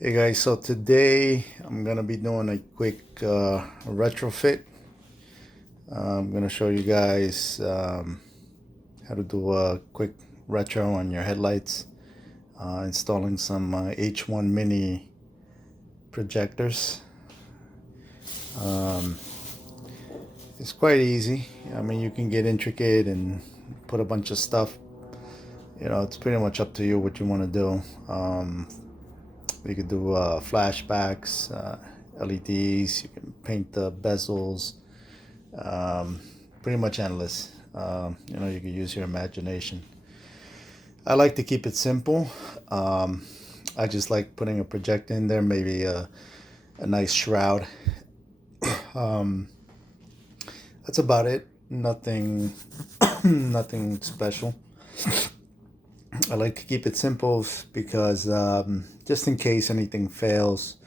Hey guys, so today I'm gonna be doing a quick retrofit. I'm gonna show you guys how to do a quick retro on your headlights, installing some H1 mini projectors. Um, it's quite easy. I mean, you can get intricate and put a bunch of stuff. You know, it's pretty much up to you what you want to do. You could do flashbacks, LEDs. You can paint the bezels. Pretty much endless. You know, you can use your imagination. I like to keep it simple. I just like putting a projector in there, maybe a nice shroud. Um, that's about it. Nothing, nothing special. I like to keep it simple because just in case anything fails,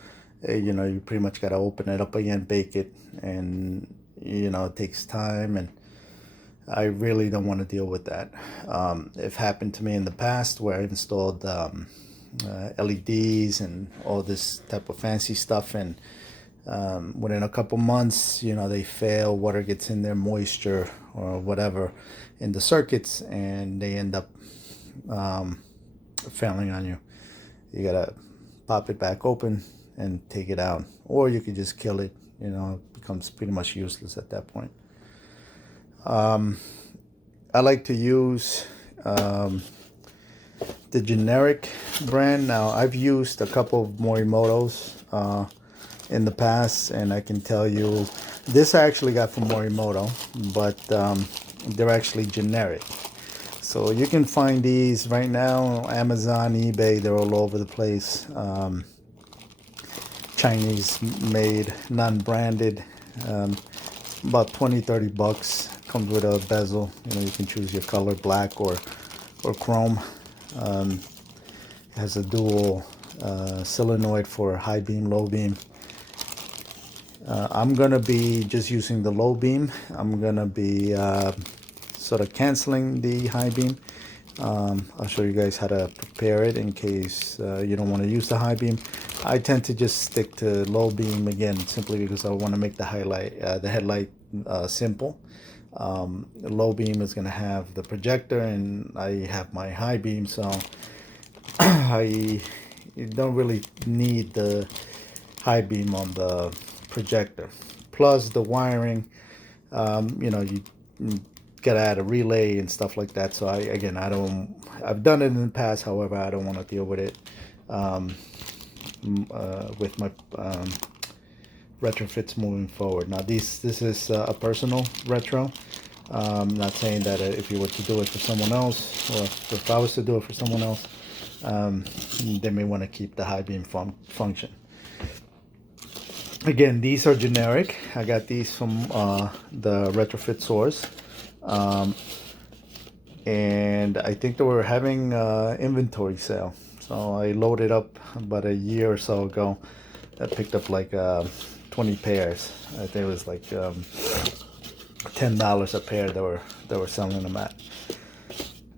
you know, you pretty much got to open it up again, bake it, and you know, it takes time, and I really don't want to deal with that. It happened to me in the past where I installed LEDs and all this type of fancy stuff, and within a couple months, you know, they fail, water gets in there, moisture or whatever in the circuits, and they end up failing on you. You gotta pop it back open and take it out, or you could just kill it. You know, it becomes pretty much useless at that point. I like to use the generic brand. Now, I've used a couple of Morimoto's in the past, and I can tell you this I actually got from Morimoto, but they're actually generic. So you can find these right now, Amazon, eBay, they're all over the place. Chinese made, non-branded, about 20-30 bucks. Comes with a bezel. You know, you can choose your color, black or chrome. It has a dual solenoid for high beam, low beam. I'm gonna be just using the low beam. I'm gonna be sort of canceling the high beam. I'll show you guys how to prepare it in case you don't want to use the high beam. I tend to just stick to low beam again, simply because I want to make the headlight simple. The low beam is going to have the projector, and I have my high beam, so I don't really need the high beam on the projector. Plus the wiring, you know, you gotta add a relay and stuff like that. So I've done it in the past. However, I don't want to deal with it with my retrofits moving forward. Now, this is a personal retro. Not saying that if you were to do it for someone else, or if I was to do it for someone else, they may want to keep the high beam function. Again, these are generic. I got these from the retrofit source. And I think they were having inventory sale. So I loaded up about a year or so ago. I picked up like 20 pairs. I think it was like $10 a pair they were selling them at.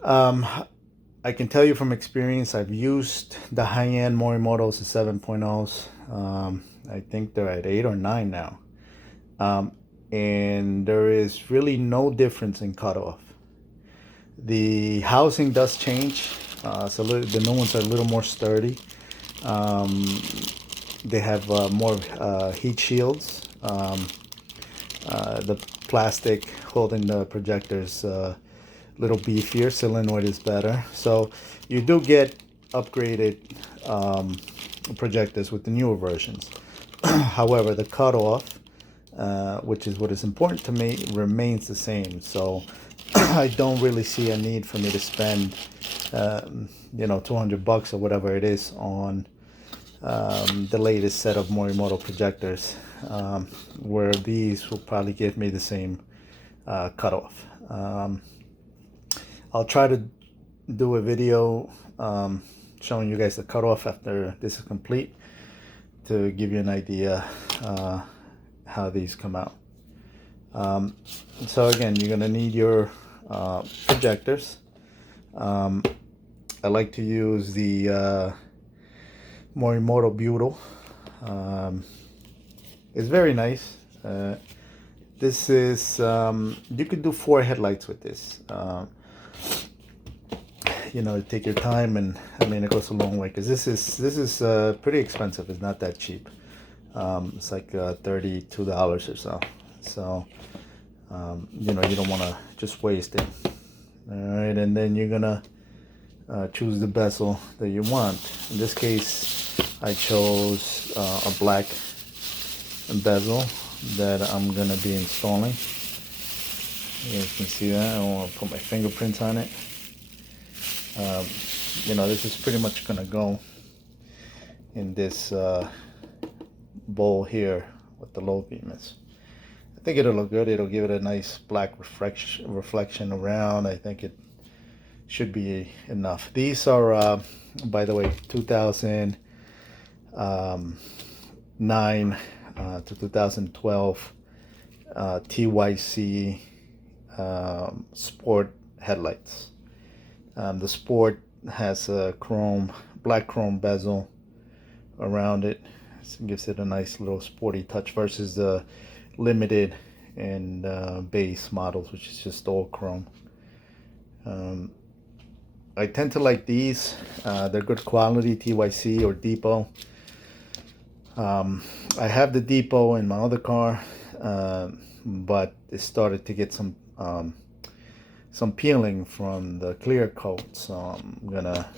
I can tell you from experience, I've used the high-end Morimoto's, the 7.0s. I think they're at 8 or 9 now. And there is really no difference in cutoff. The housing does change, so the new ones are a little more sturdy. They have more heat shields. The plastic holding the projectors a little beefier. Solenoid is better. So you do get upgraded projectors with the newer versions. However, the cutoff, which is what is important to me, remains the same. So I don't really see a need for me to spend, you know, 200 bucks or whatever it is on the latest set of Morimoto projectors, where these will probably give me the same cutoff. I'll try to do a video showing you guys the cutoff after this is complete, to give you an idea how these come out. So again, you're going to need your projectors. I like to use the Morimoto Butyl. It's very nice. This is you could do 4 headlights with this. You know, take your time, and I mean it goes a long way, because this is pretty expensive. It's not that cheap. It's like $32 or so. So you know, you don't want to just waste it. All right, and then you're gonna choose the bezel that you want. In this case, I chose a black bezel that I'm gonna be installing. You guys can see that. I want to put my fingerprints on it. You know, this is pretty much gonna go in this bowl here with the low beam is. I think it'll look good. It'll give it a nice black reflection around. I think it should be enough. These are, by the way, 2009 to 2012 TYC Sport headlights. The Sport has a black chrome bezel around it. So it gives it a nice little sporty touch versus the limited and base models, which is just all chrome. I tend to like these. They're good quality, TYC or Depot. I have the Depot in my other car, but it started to get some peeling from the clear coat, so I'm gonna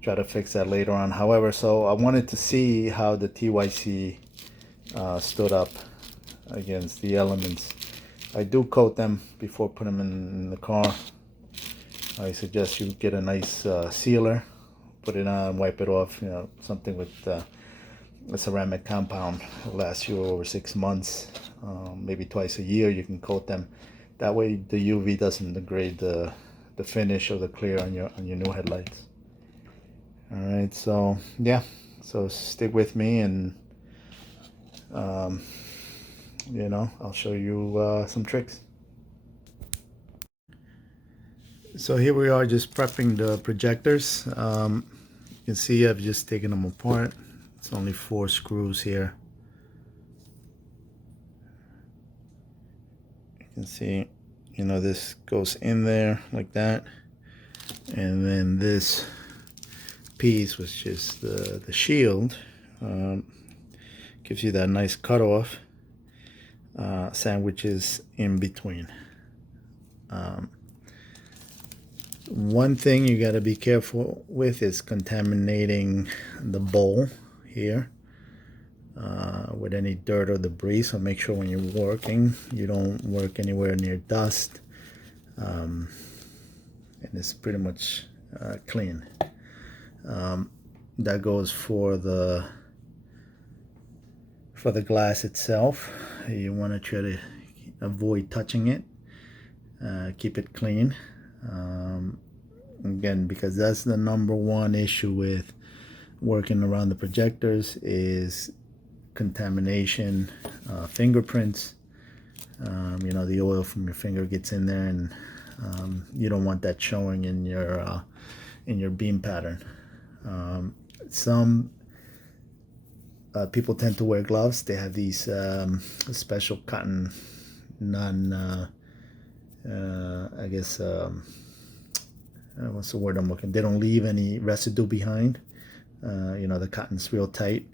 try to fix that later on. However, so I wanted to see how the TYC stood up against the elements. I do coat them before putting them in the car. I suggest you get a nice sealer, put it on, wipe it off. You know, something with a ceramic compound. It'll last you over 6 months, maybe twice a year. You can coat them. That way the UV doesn't degrade the finish or the clear on your new headlights. All right, so yeah, so stick with me, and you know, I'll show you some tricks. So here we are, just prepping the projectors. You can see I've just taken them apart. It's only 4 screws here. You can see, you know, this goes in there like that, and then this piece, which is the shield, gives you that nice cutoff, sandwiches in between. One thing you got to be careful with is contaminating the bowl here with any dirt or debris. So make sure when you're working, you don't work anywhere near dust, and it's pretty much clean. That goes for the glass itself. You want to try to avoid touching it. Keep it clean. Again, because that's the #1 issue with working around the projectors is contamination, fingerprints. You know, the oil from your finger gets in there, and you don't want that showing in your beam pattern. Some people tend to wear gloves. They have these special cotton, I guess, what's the word I'm looking? They don't leave any residue behind. You know, the cotton's real tight.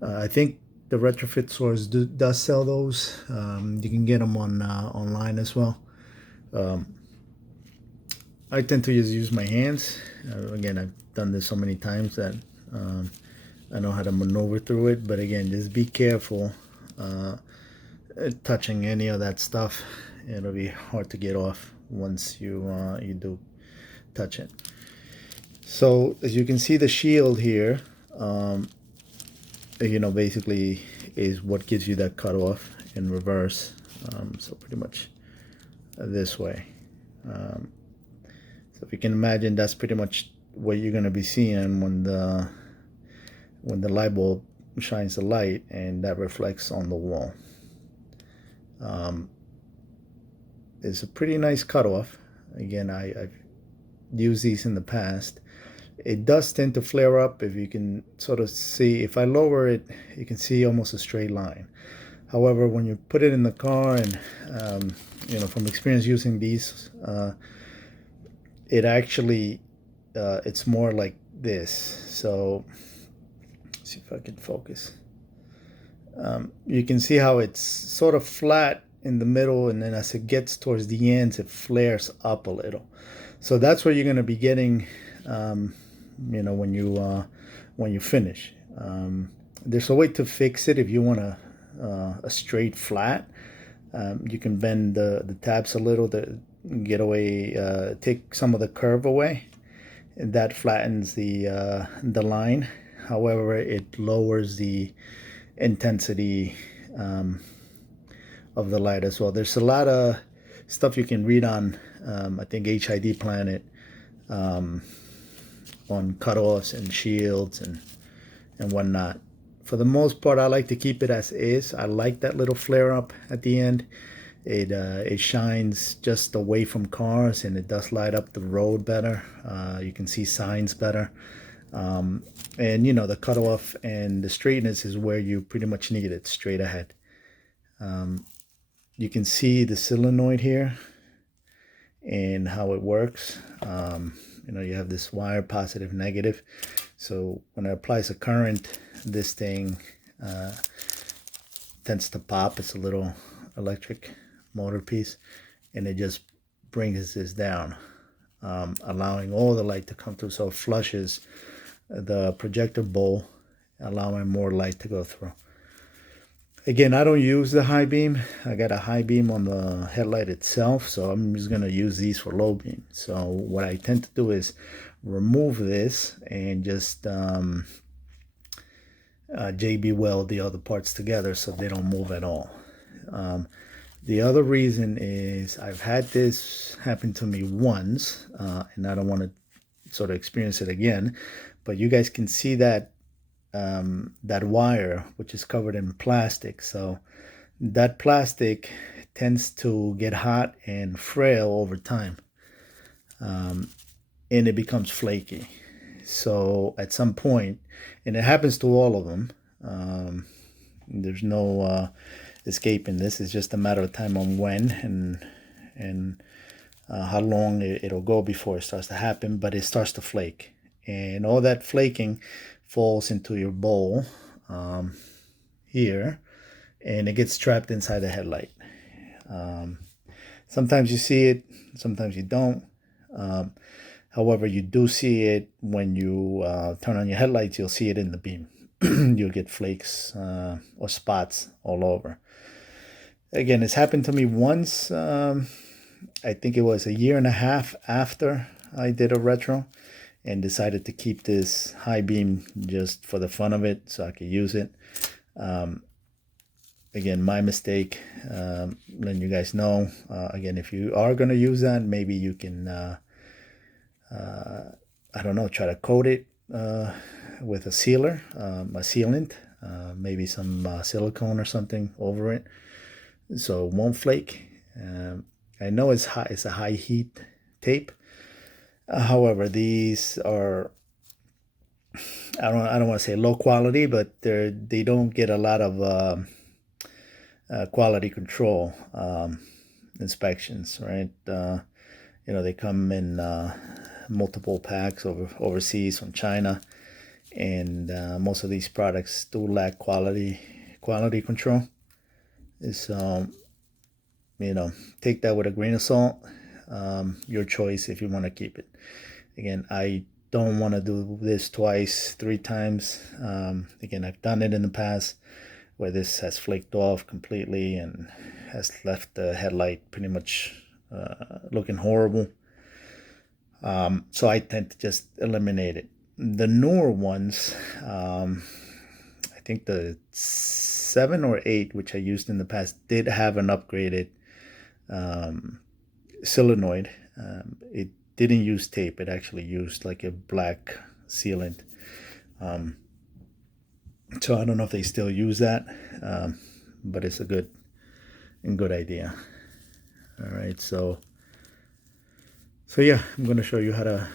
I think the retrofit stores does sell those. You can get them on online as well. I tend to just use my hands. Again, I've done this so many times that I know how to maneuver through it. But again, just be careful touching any of that stuff. It'll be hard to get off once you do touch it. So as you can see, the shield here, you know, basically is what gives you that cutoff in reverse. So pretty much this way. So if you can imagine, that's pretty much what you're going to be seeing when the light bulb shines the light, and that reflects on the wall. It's a pretty nice cutoff. Again, I've used these in the past. It does tend to flare up. If you can sort of see, if I lower it, you can see almost a straight line. However, when you put it in the car, and from experience using these, it actually it's more like this. So let's see if I can focus. You can see how it's sort of flat in the middle, and then as it gets towards the ends, it flares up a little. So that's what you're going to be getting, when you finish. There's a way to fix it if you want a straight flat. You can bend the tabs a little to get away, take some of the curve away, and that flattens the line. However, it lowers the intensity of the light as well. There's a lot of stuff you can read on, I think HID Planet, on cutoffs and shields and whatnot. For the most part, I like to keep it as is. I like that little flare up at the end. It shines just away from cars, and it does light up the road better. You can see signs better. And the cutoff and the straightness is where you pretty much need it, straight ahead. You can see the solenoid here and how it works. You have this wire, positive, negative. So when it applies a current, this thing tends to pop. It's a little electric motor piece, and it just brings this down, allowing all the light to come through. So it flushes the projector bowl, allowing more light to go through. Again, I don't use the high beam. I got a high beam on the headlight itself, so I'm just going to use these for low beam. So what I tend to do is remove this and just JB weld the other parts together so they don't move at all. The other reason is I've had this happen to me once, and I don't want to sort of experience it again, but you guys can see that that wire, which is covered in plastic. So that plastic tends to get hot and frail over time, and it becomes flaky. So at some point, and it happens to all of them, there's no escaping this. It's just a matter of time on when and how long it'll go before it starts to happen, but it starts to flake, and all that flaking falls into your bowl here, and it gets trapped inside the headlight. Sometimes you see it, sometimes you don't. However, you do see it when you turn on your headlights. You'll see it in the beam. You'll get flakes or spots all over. Again, it's happened to me once. I think it was 1.5 years after I did a retro, and decided to keep this high beam just for the fun of it so I could use it. Again, my mistake, letting you guys know. Again, if you are going to use that, maybe you can, I don't know, try to coat it with a sealer, a sealant, maybe some silicone or something over it so it won't flake. I know it's a high heat tape. However, these are, I don't want to say low quality, but they don't get a lot of quality control inspections, right? They come in multiple packs overseas from China, and most of these products do lack quality control. So take that with a grain of salt. Your choice if you want to keep it. Again, I don't want to do this twice, 3 times. Again, I've done it in the past where this has flaked off completely and has left the headlight pretty much looking horrible. So I tend to just eliminate it. The newer ones, I think the 7 or 8, which I used in the past, did have an upgraded solenoid. It didn't use tape. It actually used like a black sealant. So I don't know if they still use that, but it's a good idea. All right, so yeah, I'm going to show you how to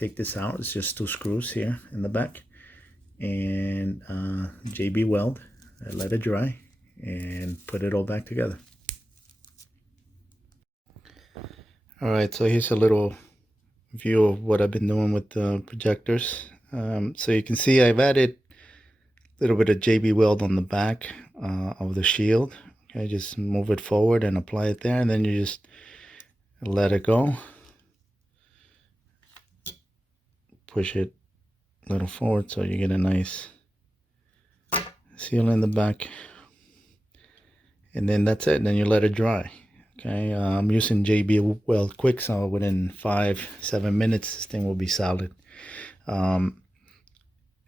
take this out. It's just 2 screws here in the back, and JB weld. Let it dry and put it all back together. All right, so here's a little view of what I've been doing with the projectors. So you can see I've added a little bit of JB weld on the back of the shield. Okay, just move it forward and apply it there, and then you just let it go. Push it a little forward so you get a nice seal in the back, and then that's it. Then you let it dry. Okay, I'm using JB Weld Quick, so within 5-7 minutes this thing will be solid. The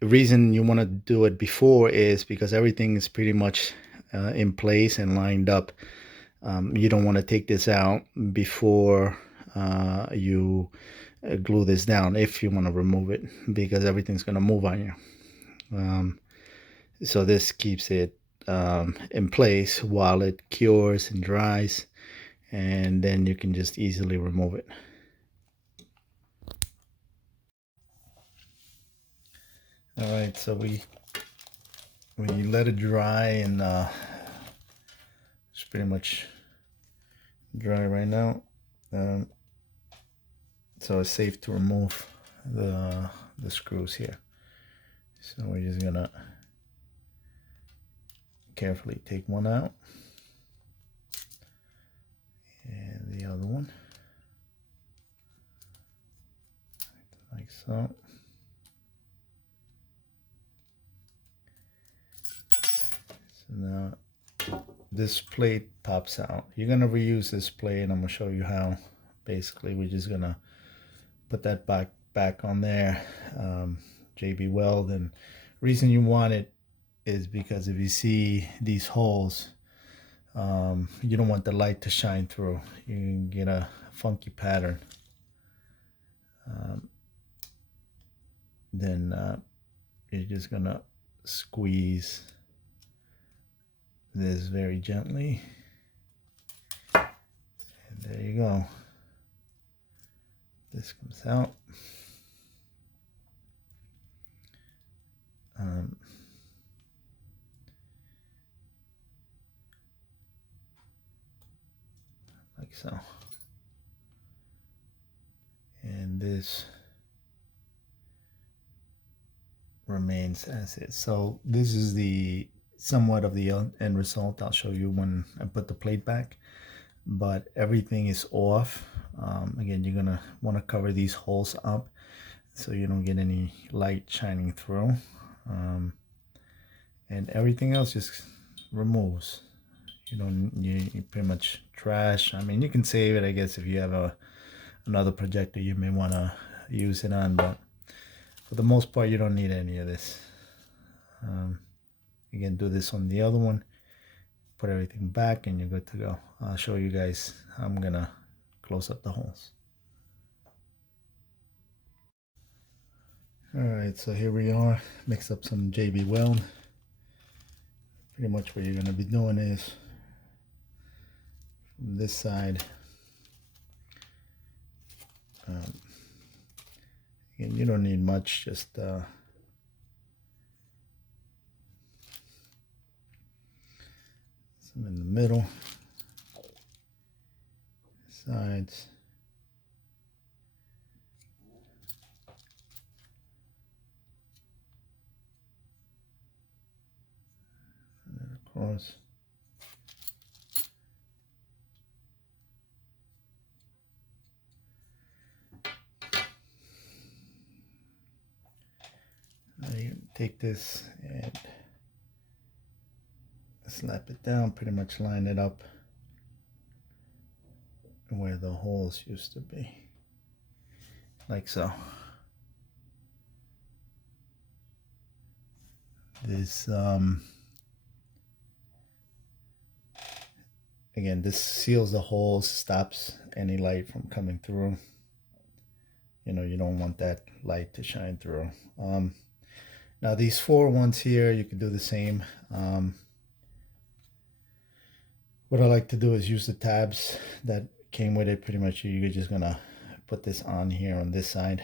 reason you want to do it before is because everything is pretty much in place and lined up. You don't want to take this out before you glue this down, if you want to remove it, because everything's going to move on you. So this keeps it in place while it cures and dries, and then you can just easily remove it. All right, so we let it dry, and it's pretty much dry right now. So it's safe to remove the screws here. So we're just gonna carefully take one out, and the other one, like so. So now this plate pops out. You're gonna reuse this plate, and I'm gonna show you how. Basically, we're just gonna put that back on there, JB weld. And reason you want it is because if you see these holes, you don't want the light to shine through. You can get a funky pattern. Then you're just gonna squeeze this very gently, and there you go. This comes out. Like so. And this remains as is. So this is the somewhat of the end result. I'll show you when I put the plate back, but everything is off. Again, you're gonna want to cover these holes up so you don't get any light shining through, and everything else just removes. You pretty much trash. I mean, you can save it, I guess, if you have another projector you may want to use it on, but for the most part you don't need any of this. You can do this on the other one, put everything back, and you're good to go. I'll show you guys. I'm gonna close up the holes. All right, so here we are. Mix up some JB weld. Pretty much what you're gonna be doing is from this side, again, you don't need much, just some in the middle, sides, and then across. Now you take this and slap it down, pretty much line it up where the holes used to be, like so. This again, this seals the holes, stops any light from coming through. You don't want that light to shine through. Now these 4 ones here, you can do the same. What I like to do is use the tabs that came with it. Pretty much you're just gonna put this on here on this side,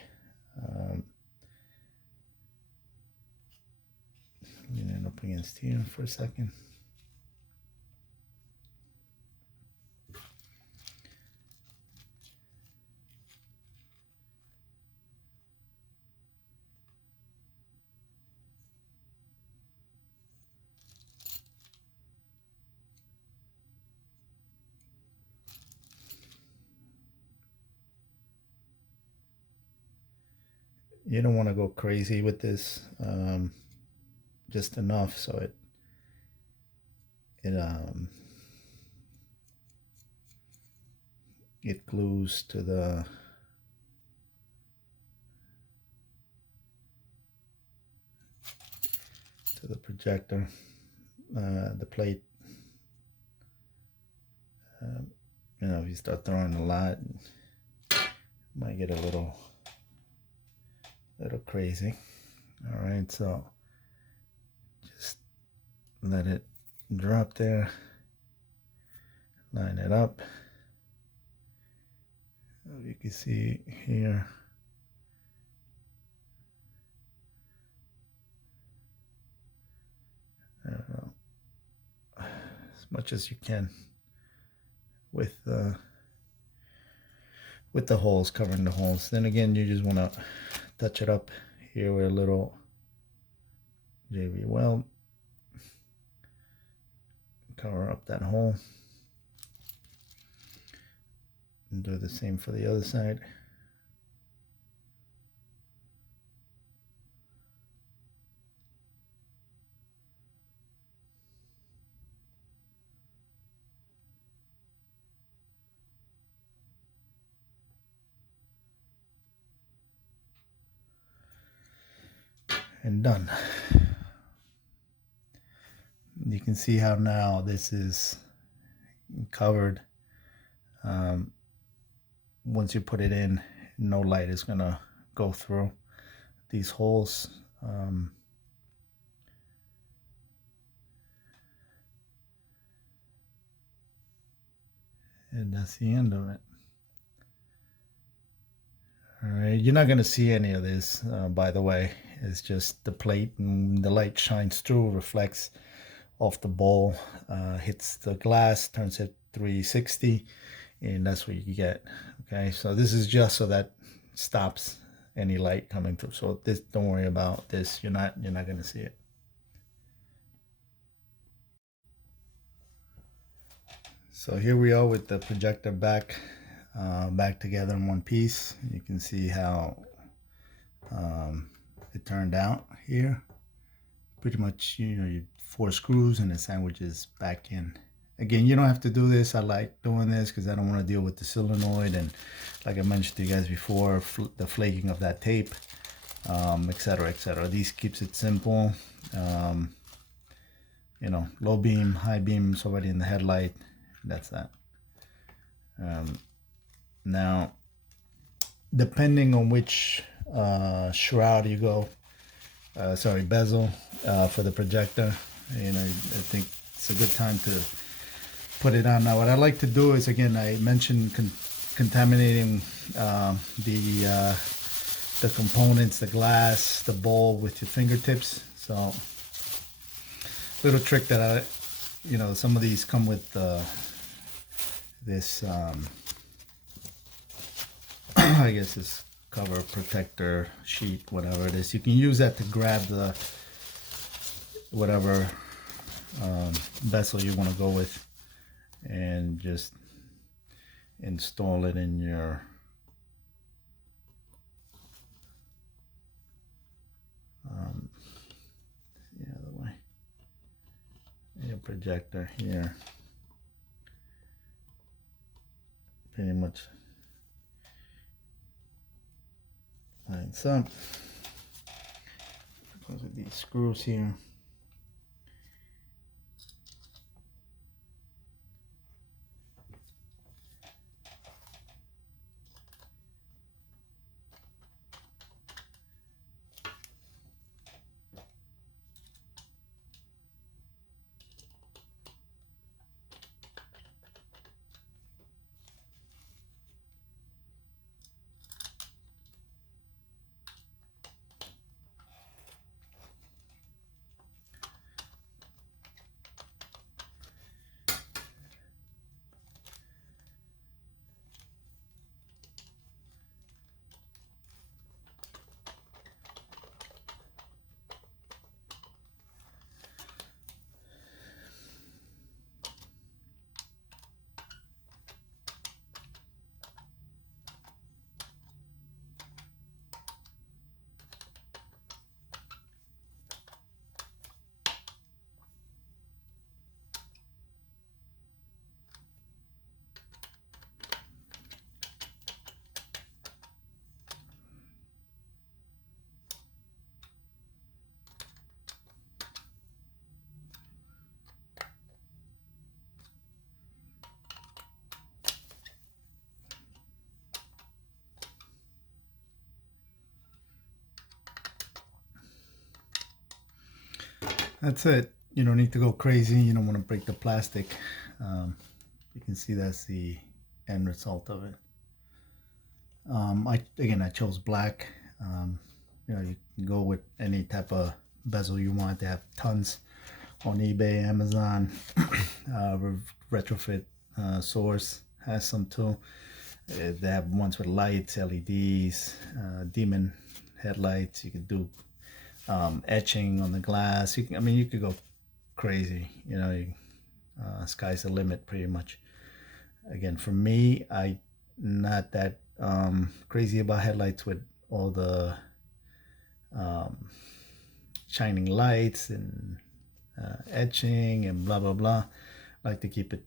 Lean it up against here for a second. You don't want to go crazy with this, just enough so it glues to the projector, the plate. You know, if you start throwing a lot, it might get a little crazy. All right, so just let it drop there, line it up. You can see here, I don't know, as much as you can with the holes, covering the holes. Then again, you just want to touch it up here with a little JV weld, cover up that hole, and do the same for the other side. And done. You can see how now this is covered. Once you put it in, no light is gonna go through these holes. And that's the end of it. All right, you're not gonna see any of this, by the way. It's just the plate, and the light shines through, reflects off the bowl, hits the glass, turns it 360, and that's what you get. Okay, so this is just so that stops any light coming through. So this, don't worry about this. You're not gonna see it. So here we are with the projector back together in one piece. You can see how it turned out here. Pretty much, you know, you 4 screws and it sandwiches back in. Again, you don't have to do this. I like doing this because I don't want to deal with the solenoid, and like I mentioned to you guys before, the flaking of that tape, etc., etc. These keeps it simple. You know, low beam, high beam is already in the headlight. That's that. Now, depending on which shroud you go, sorry, bezel for the projector, you know, I think it's a good time to put it on. Now, what I like to do is, again, I mentioned contaminating the components, the glass, the bowl with your fingertips. So, little trick that I, you know, some of these come with this, I guess this cover protector sheet, whatever it is. You can use that to grab the whatever vessel you want to go with, and just install it in your the other way, your projector here. Pretty much lines up. Because of these screws here. That's it. You don't need to go crazy. You don't want to break the plastic. You can see that's the end result of it. I chose black. You know, you can go with any type of bezel you want. They have tons on eBay, Amazon. Retrofit Source has some too. They have ones with lights, LEDs, demon headlights. You could do etching on the glass. You could go crazy. You know, sky's the limit pretty much. Again, for me, I not that crazy about headlights with all the shining lights and etching and blah blah blah. I like to keep it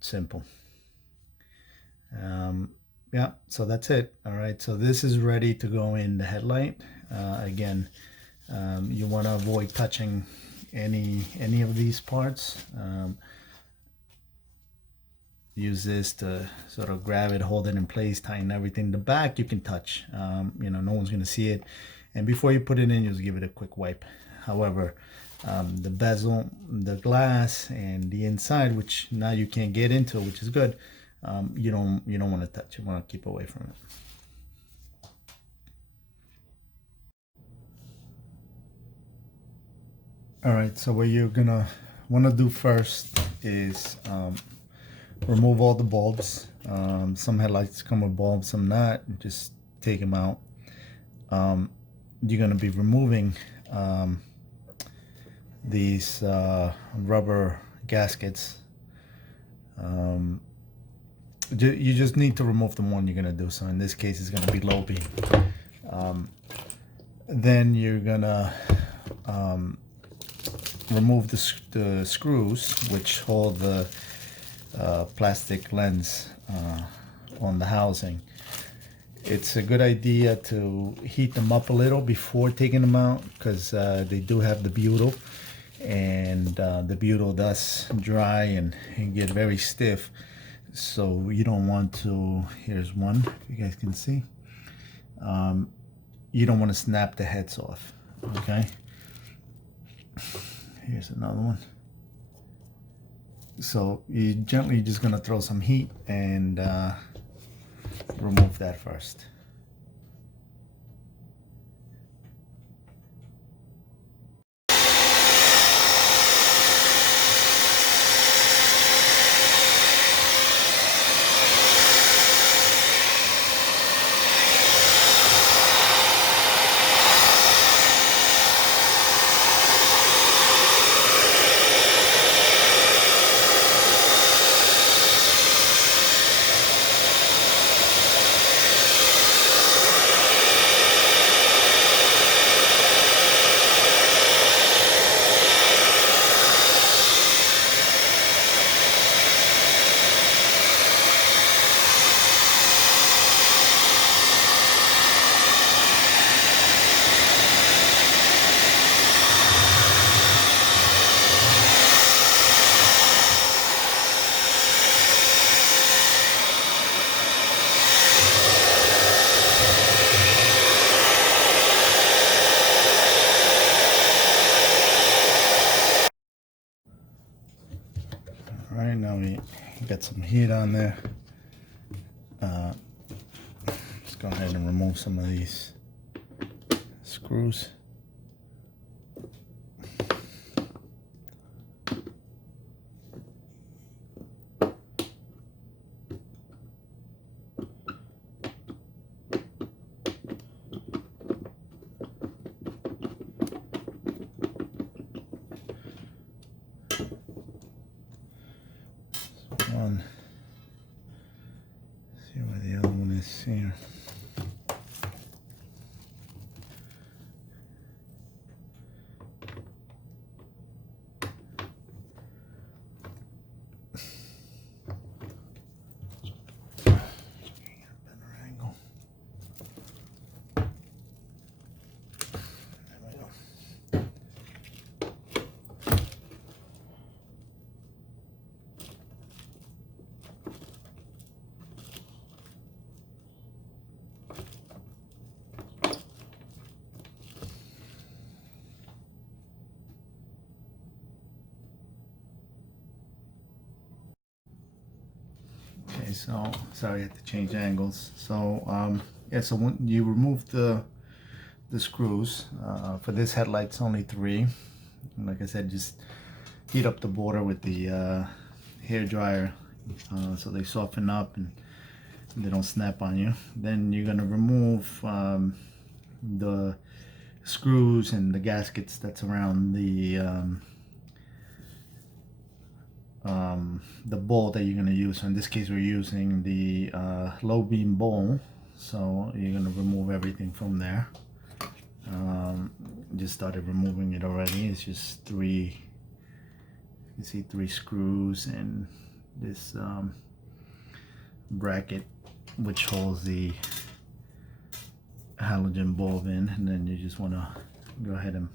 simple. Yeah, so that's it. All right, so this is ready to go in the headlight. Again, you want to avoid touching any of these parts. Use this to sort of grab it, hold it in place, tighten everything. The back you can touch. You know, no one's going to see it. And before you put it in, just give it a quick wipe. However, the bezel, the glass, and the inside, which now you can't get into, which is good. You don't want to touch. You want to keep away from it. All right. So what you're gonna want to do first is remove all the bulbs. Some headlights come with bulbs, some not. Just take them out. You're gonna be removing these rubber gaskets. You just need to remove the one you're gonna do. So in this case, it's gonna be low beam. Then you're gonna remove the screws which hold the plastic lens on the housing. It's a good idea to heat them up a little before taking them out, because they do have the butyl, and the butyl does dry and get very stiff. So you don't want to, here's one, you guys can see. You don't want to snap the heads off, okay? Here's another one. So you gently just gonna throw some heat and remove that first. All right, now we got some heat on there. Let's go ahead and remove some of these screws. One. See where the other one is here. Okay, so sorry, I had to change angles. So yeah, so when you remove the screws, for this headlight it's only 3. And like I said, just heat up the border with the hair dryer so they soften up and they don't snap on you. Then you're gonna remove the screws and the gaskets that's around the bowl that you're going to use. So in this case we're using the low beam bowl, so you're going to remove everything from there. Just started removing it already. It's just 3, you see 3 screws and this bracket which holds the halogen bulb in, and then you just want to go ahead and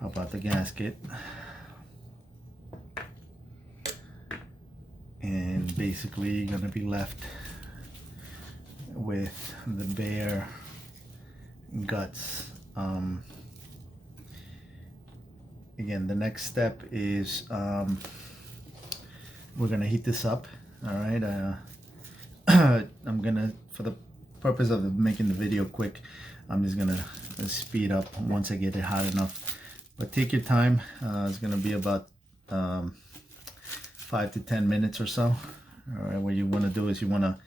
pop out the gasket. And basically you're going to be left with the bare guts. Again, the next step is we're going to heat this up. All right, I'm gonna, for the purpose of making the video quick, I'm just gonna speed up once I get it hot enough. But take your time. It's gonna be about 5 to 10 minutes or so. All right, what you want to do is you want to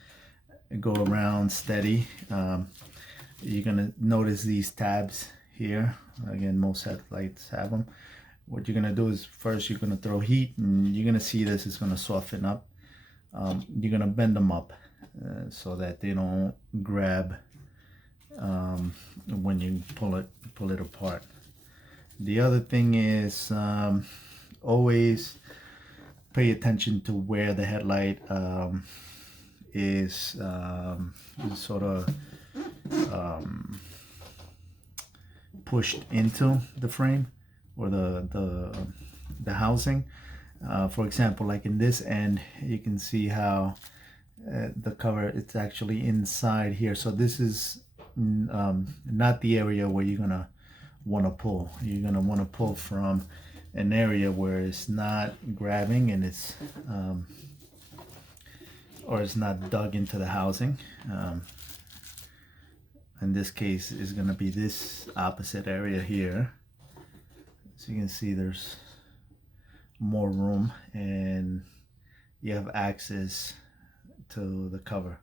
go around steady. You're gonna notice these tabs here. Again, most headlights have them. What you're gonna do is first you're gonna throw heat, and you're gonna see this is gonna soften up. You're gonna bend them up so that they don't grab when you pull it apart. The other thing is always pay attention to where the headlight is sort of pushed into the frame or the housing. For example, like in this end, you can see how the cover, it's actually inside here. So this is not the area where you're gonna want to pull. You're gonna want to pull from an area where it's not grabbing and it's or it's not dug into the housing. In this case is going to be this opposite area here. So you can see there's more room and you have access to the cover.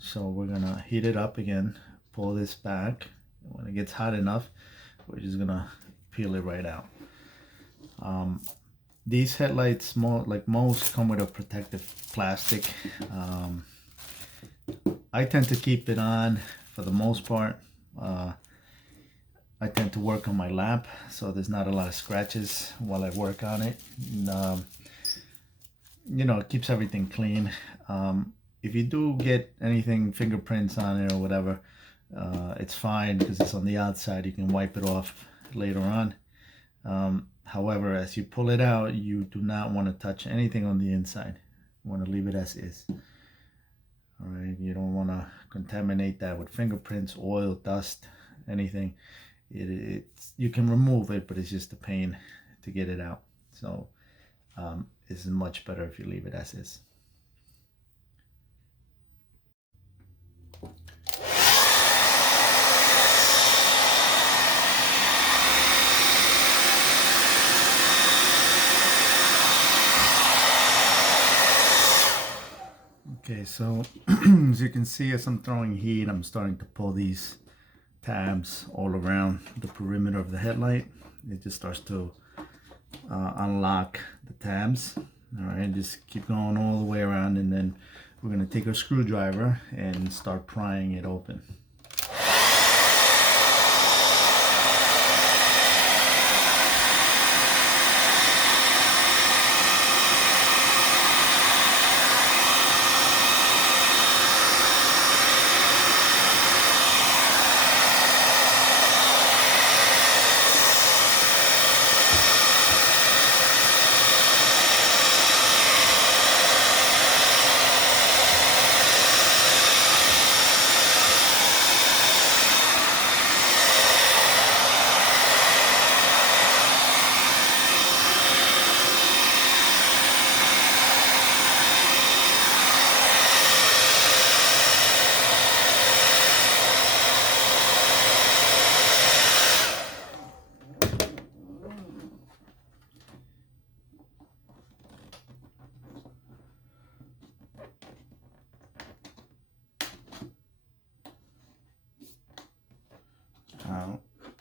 So we're gonna heat it up again, pull this back. When it gets hot enough, we're just gonna peel it right out. These headlights, like most, come with a protective plastic. I tend to keep it on for the most part. I tend to work on my lap, so there's not a lot of scratches while I work on it. And, you know, it keeps everything clean. If you do get anything, fingerprints on it or whatever, it's fine because it's on the outside. You can wipe it off later on. However, as you pull it out, you do not want to touch anything on the inside. You want to leave it as is. All right, you don't want to contaminate that with fingerprints, oil, dust, anything. You can remove it, but it's just a pain to get it out. So it's much better if you leave it as is. Okay, so as you can see, as I'm throwing heat, I'm starting to pull these tabs all around the perimeter of the headlight. It just starts to unlock the tabs. All right, just keep going all the way around, and then we're going to take a screwdriver and start prying it open.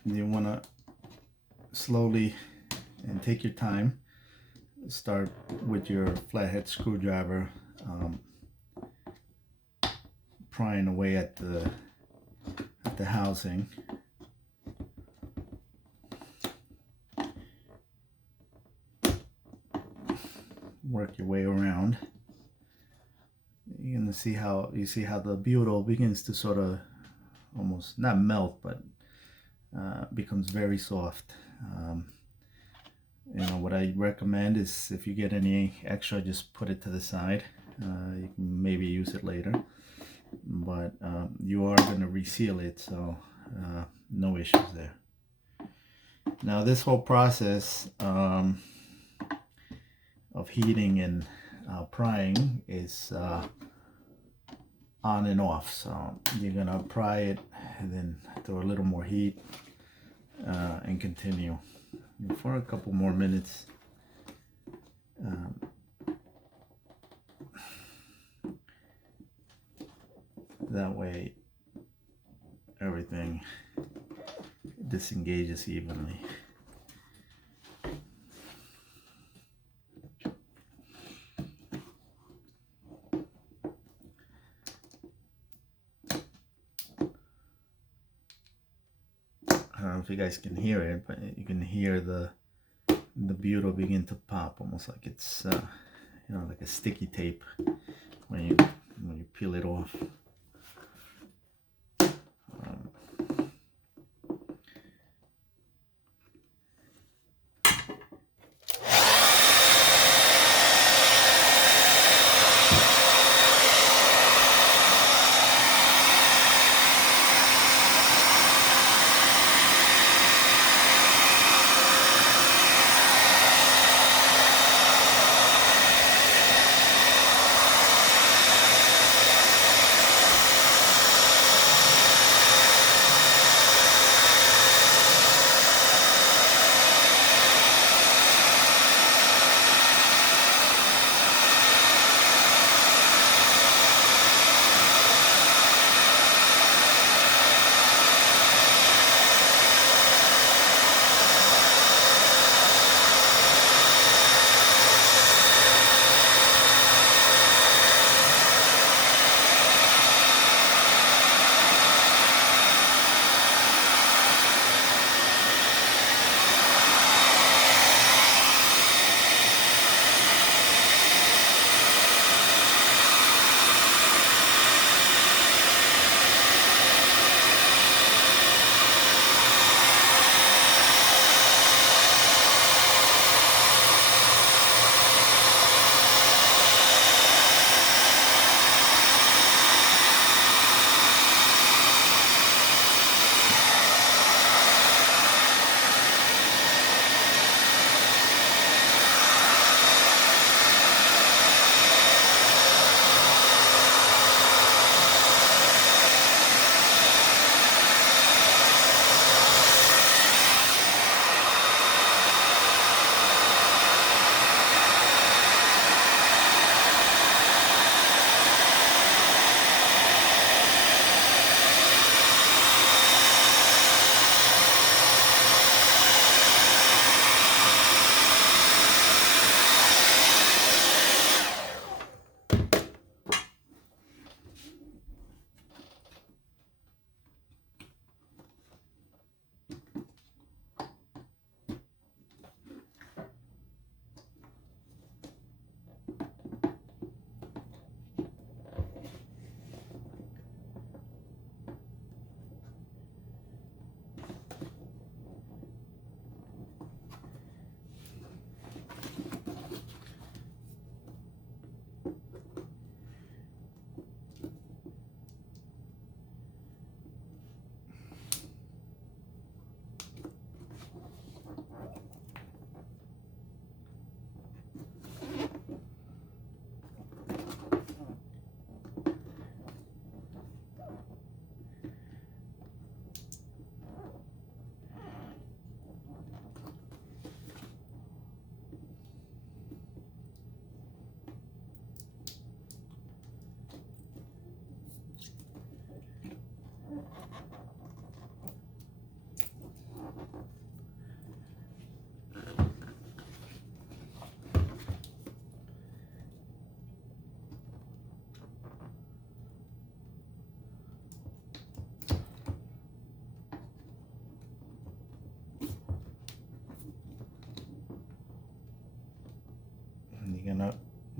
You want to slowly and take your time. Start with your flathead screwdriver, prying away at the housing. Work your way around. You're gonna see how the butyl begins to sort of almost not melt, but becomes very soft. You know, what I recommend is if you get any extra, just put it to the side. You can maybe use it later, but you are going to reseal it, so no issues there. Now this whole process of heating and prying is on and off, so you're going to pry it and then throw a little more heat and continue for a couple more minutes. That way everything disengages evenly. I don't know if you guys can hear it, but you can hear the butyl begin to pop, almost like it's you know, like a sticky tape when you peel it off.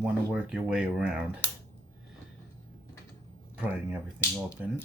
want to work your way around, prying everything open.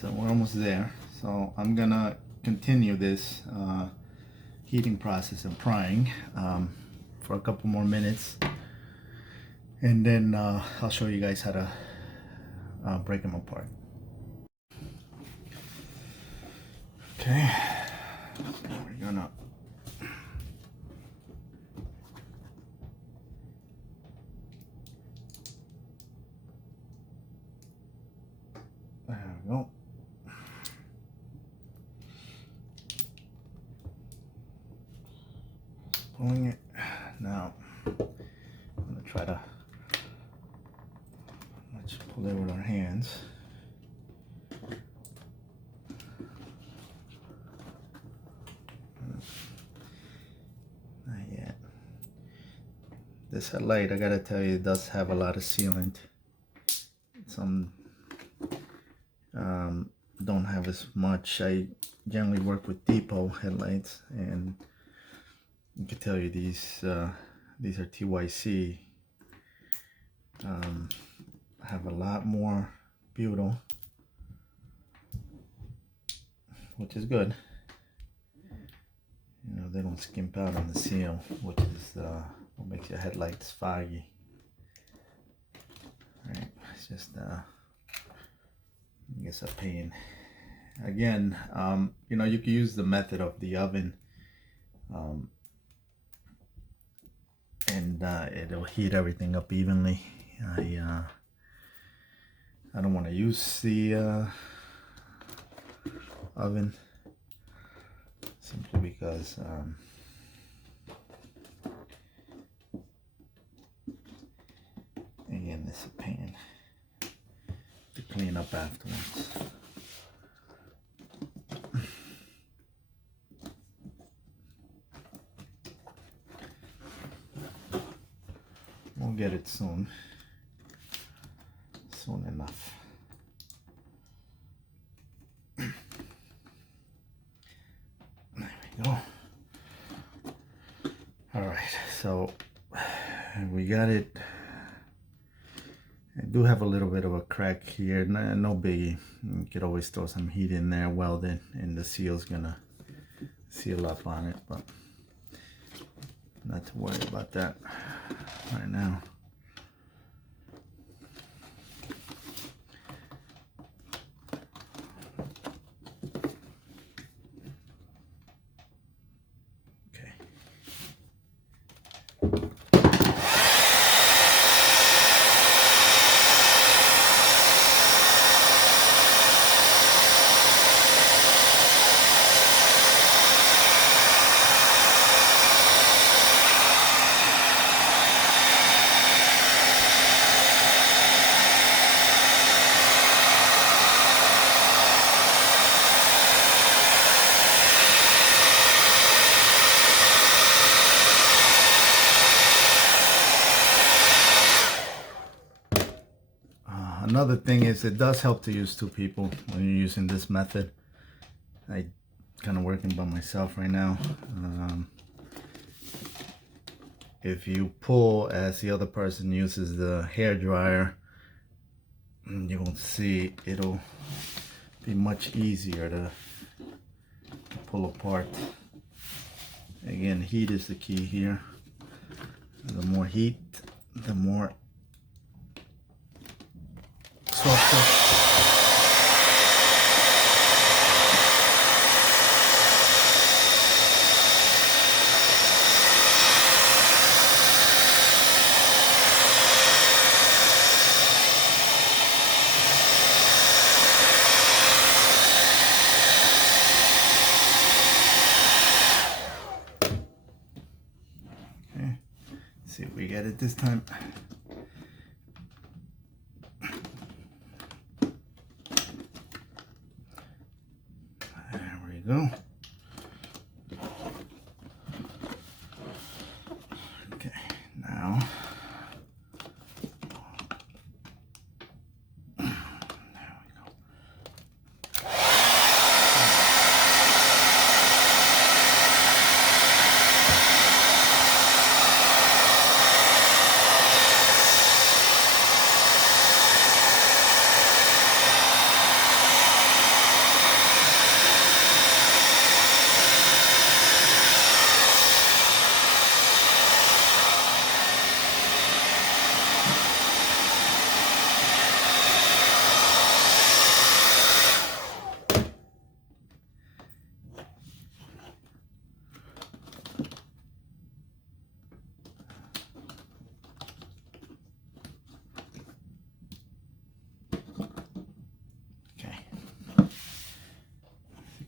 So we're almost there. So I'm gonna continue this heating process and prying for a couple more minutes, and then I'll show you guys how to break them apart. Okay, we're gonna there we go. Pulling it now. I'm gonna try to let's pull it with our hands. Not yet. This headlight, I gotta tell you, it does have a lot of sealant. Some don't have as much. I generally work with depot headlights, and I can tell you these are TYC. Have a lot more butyl, which is good. You know, they don't skimp out on the seal, which is what makes your headlights foggy. Right? It's just I guess a pain. Again, you know, you can use the method of the oven. And it'll heat everything up evenly. I don't want to use the oven simply because again, it's a pain to clean up afterwards. We'll get it soon enough. There we go. All right, so we got it. I do have a little bit of a crack here, no biggie. You could always throw some heat in there, weld it, and the seal's gonna seal up on it, but not to worry about that right now. Another thing is, it does help to use two people when you're using this method. I kind of working by myself right now. If you pull as the other person uses the hair dryer, you will see it'll be much easier to pull apart Again, heat is the key here. The more heat, the more softer. See if we get it this time. There we go. Okay, now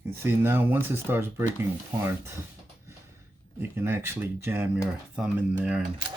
you can see now once it starts breaking apart, you can actually jam your thumb in there and see how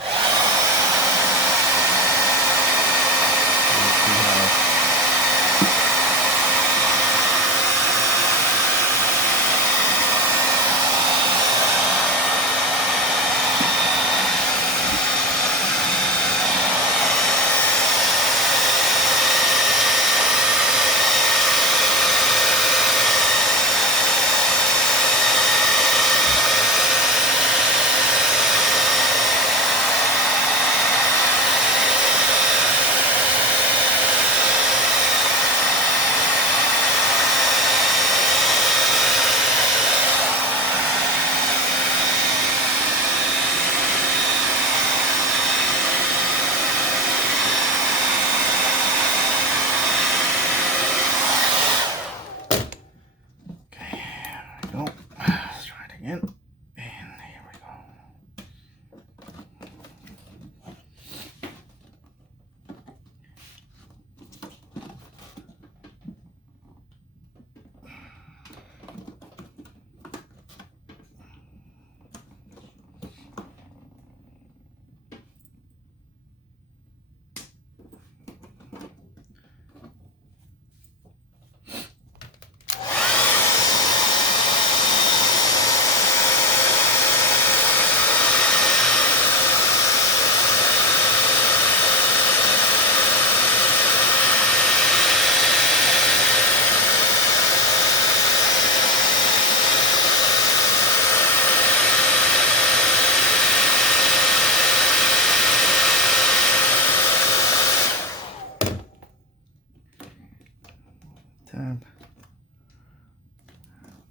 tab.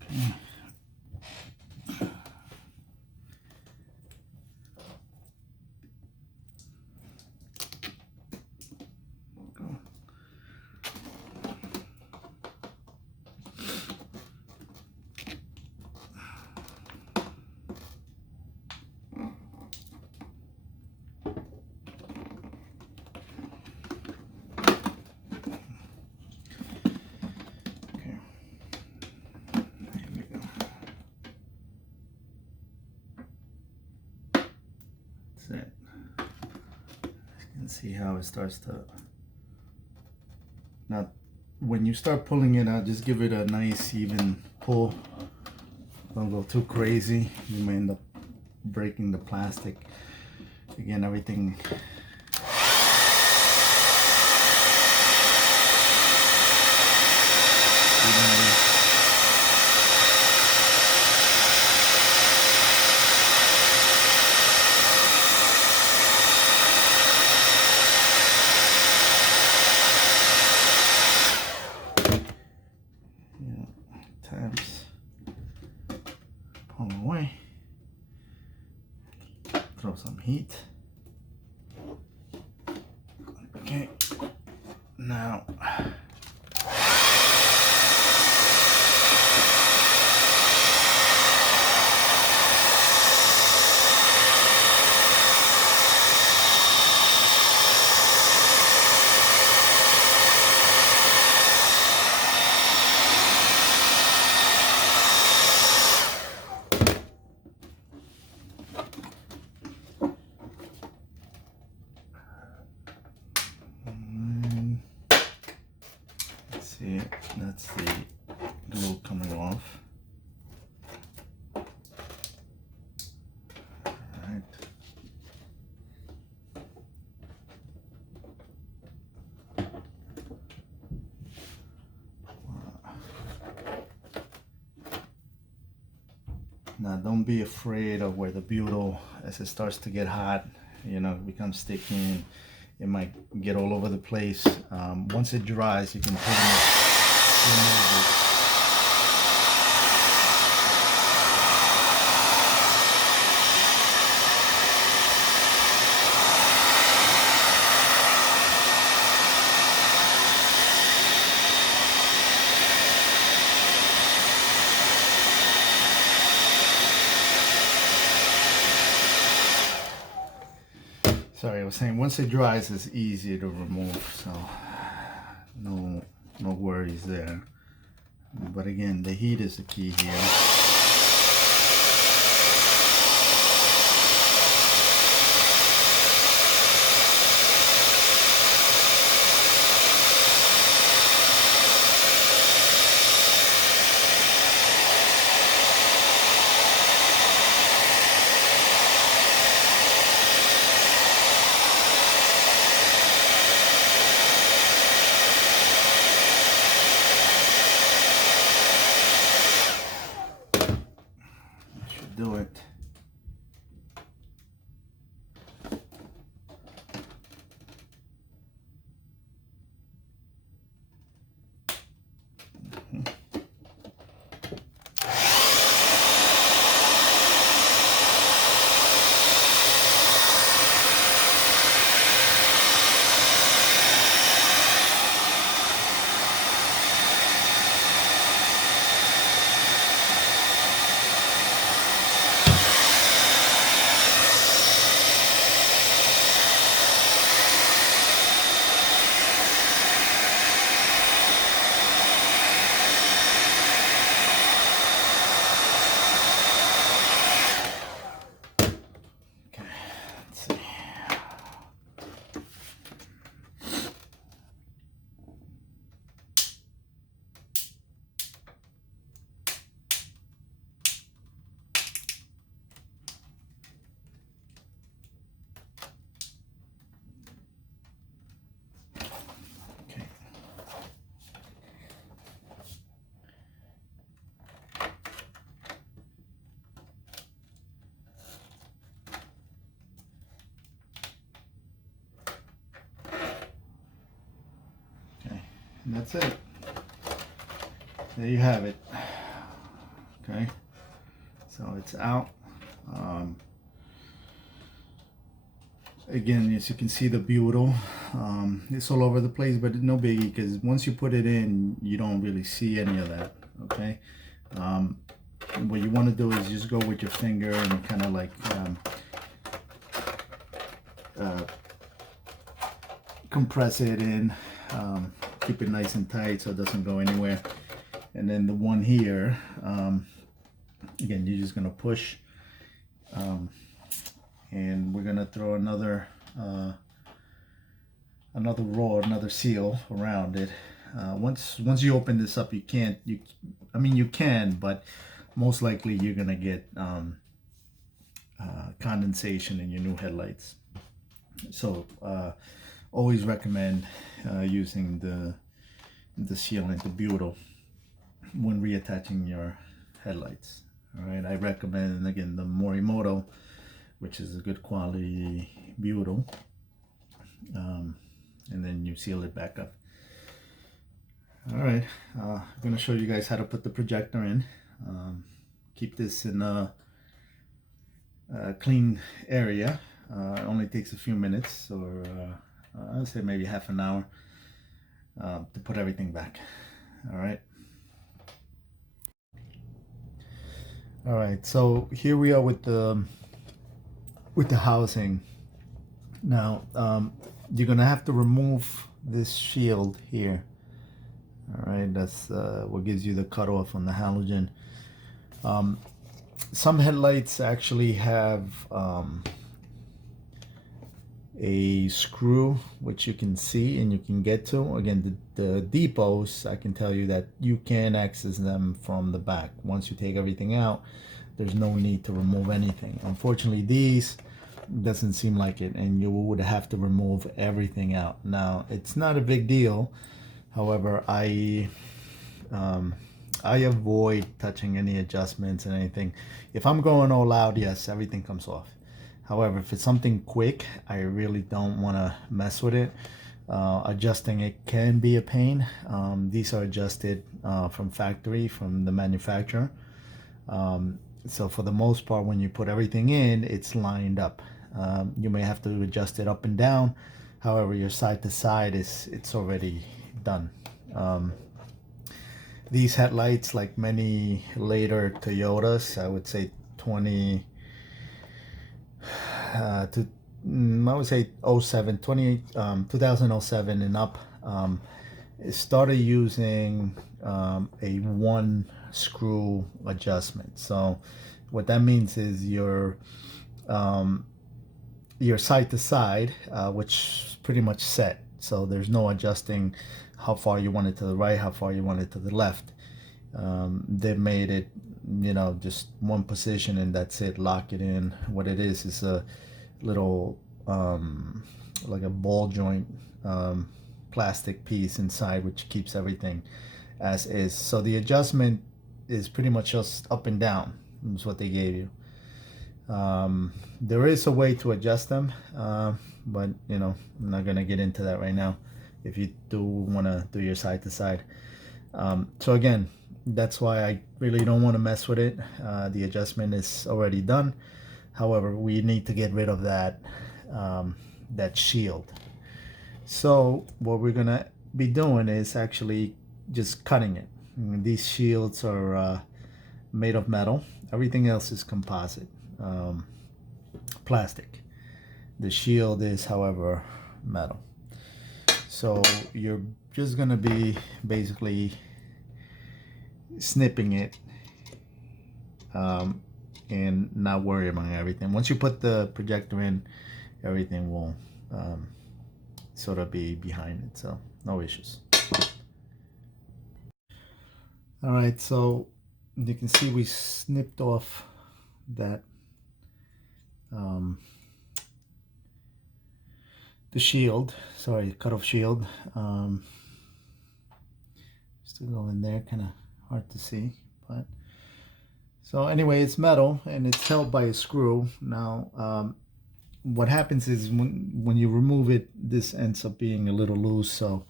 Okay. Go. That's it. You can see how it starts to. Now, when you start pulling it out, just give it a nice even pull. Don't go too crazy. You may end up breaking the plastic. Again, everything. Tabs pull away. throw some heat. Okay, now see, that's the glue coming off. All right. Now don't be afraid of where the butyl, as it starts to get hot, you know, it becomes sticky and it might get all over the place. Once it dries, you can pretty much remove it. Sorry, I was saying once it dries, it's easier to remove, so no worries there. But again, the heat is the key here. Do it. And that's it. There you have it. Okay, so it's out. Again, as you can see, the butyl, it's all over the place, but no biggie, because once you put it in, you don't really see any of that. Okay, what you want to do is just go with your finger and kind of like compress it in, keep it nice and tight so it doesn't go anywhere. And then the one here, again, you're just gonna push, and we're gonna throw another another seal around it. Once you open this up, you can, but most likely you're gonna get condensation in your new headlights. So always recommend using the sealant, the butyl, when reattaching your headlights. All right, I recommend, again, the Morimoto, which is a good quality butyl, and then you seal it back up. All right, I'm gonna show you guys how to put the projector in. Keep this in clean area. It only takes a few minutes, or I'd say maybe half an hour to put everything back. All right. All right. So here we are with the housing. Now you're gonna have to remove this shield here. All right. That's what gives you the cutoff on the halogen. Some headlights actually have a screw which you can see and you can get to. Again, the depots, I can tell you that you can access them from the back. Once you take everything out, there's no need to remove anything. Unfortunately, these doesn't seem like it, and you would have to remove everything out. Now, it's not a big deal. However, I avoid touching any adjustments and anything. If I'm going all out, yes, everything comes off. However, if it's something quick, I really don't want to mess with it. Adjusting it can be a pain. These are adjusted from factory, from the manufacturer. So for the most part, when you put everything in, it's lined up. You may have to adjust it up and down. However, your side to side it's already done. These headlights, like many later Toyotas, I would say 20 to I would say 07, 2007 and up, started using a one screw adjustment. So what that means is your side to side, which is pretty much set. So there's no adjusting how far you want it to the right, how far you want it to the left. They've made it, just one position and that's it. Lock it in. What it is a little like a ball joint plastic piece inside, which keeps everything as is. So the adjustment is pretty much just up and down. Is what they gave you. There is a way to adjust them, but I'm not gonna get into that right now. If you do want to do your side to side, so again, that's why I really don't want to mess with it. The adjustment is already done. However, we need to get rid of that shield. So what we're gonna be doing is actually just cutting it. These shields are made of metal. Everything else is composite, plastic. The shield is, however, metal. So you're just gonna be basically snipping it and not worry about everything. Once you put the projector in, everything will sort of be behind it, so no issues. All right, so you can see we snipped off that the shield, sorry, cutoff shield. Just to go in there, kind of hard to see, but so anyway, it's metal and it's held by a screw. Now what happens is when you remove it, this ends up being a little loose. So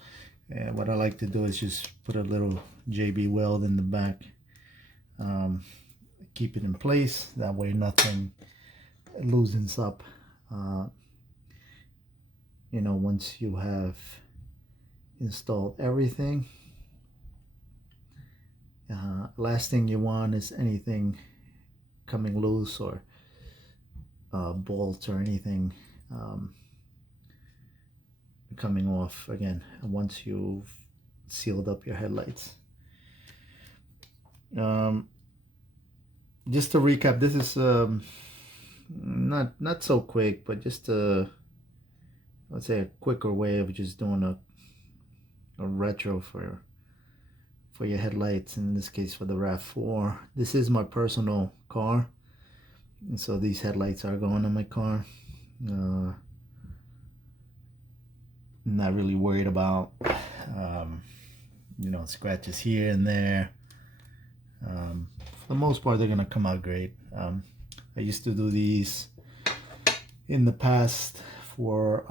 what I like to do is just put a little JB weld in the back, keep it in place. That way nothing loosens up. Once you have installed everything, last thing you want is anything coming loose, or bolts or anything coming off again once you've sealed up your headlights. Just to recap, this is not so quick, but just let's say a quicker way of just doing a retro for your headlights, in this case for the rav4. This is my personal car, and so these headlights are going on my car. Not really worried about scratches here and there. For the most part, they're gonna come out great. I used to do these in the past for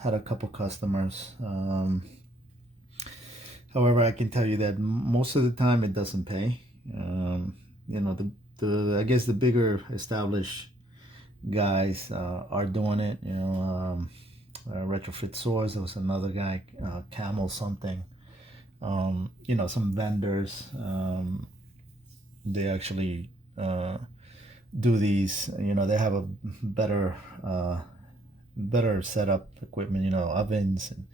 had a couple customers. However, I can tell you that most of the time it doesn't pay. I guess the bigger established guys are doing it. You know, retrofit source. There was another guy, Camel something. You know, some vendors. They actually do these. You know, they have a better setup equipment. You know, ovens and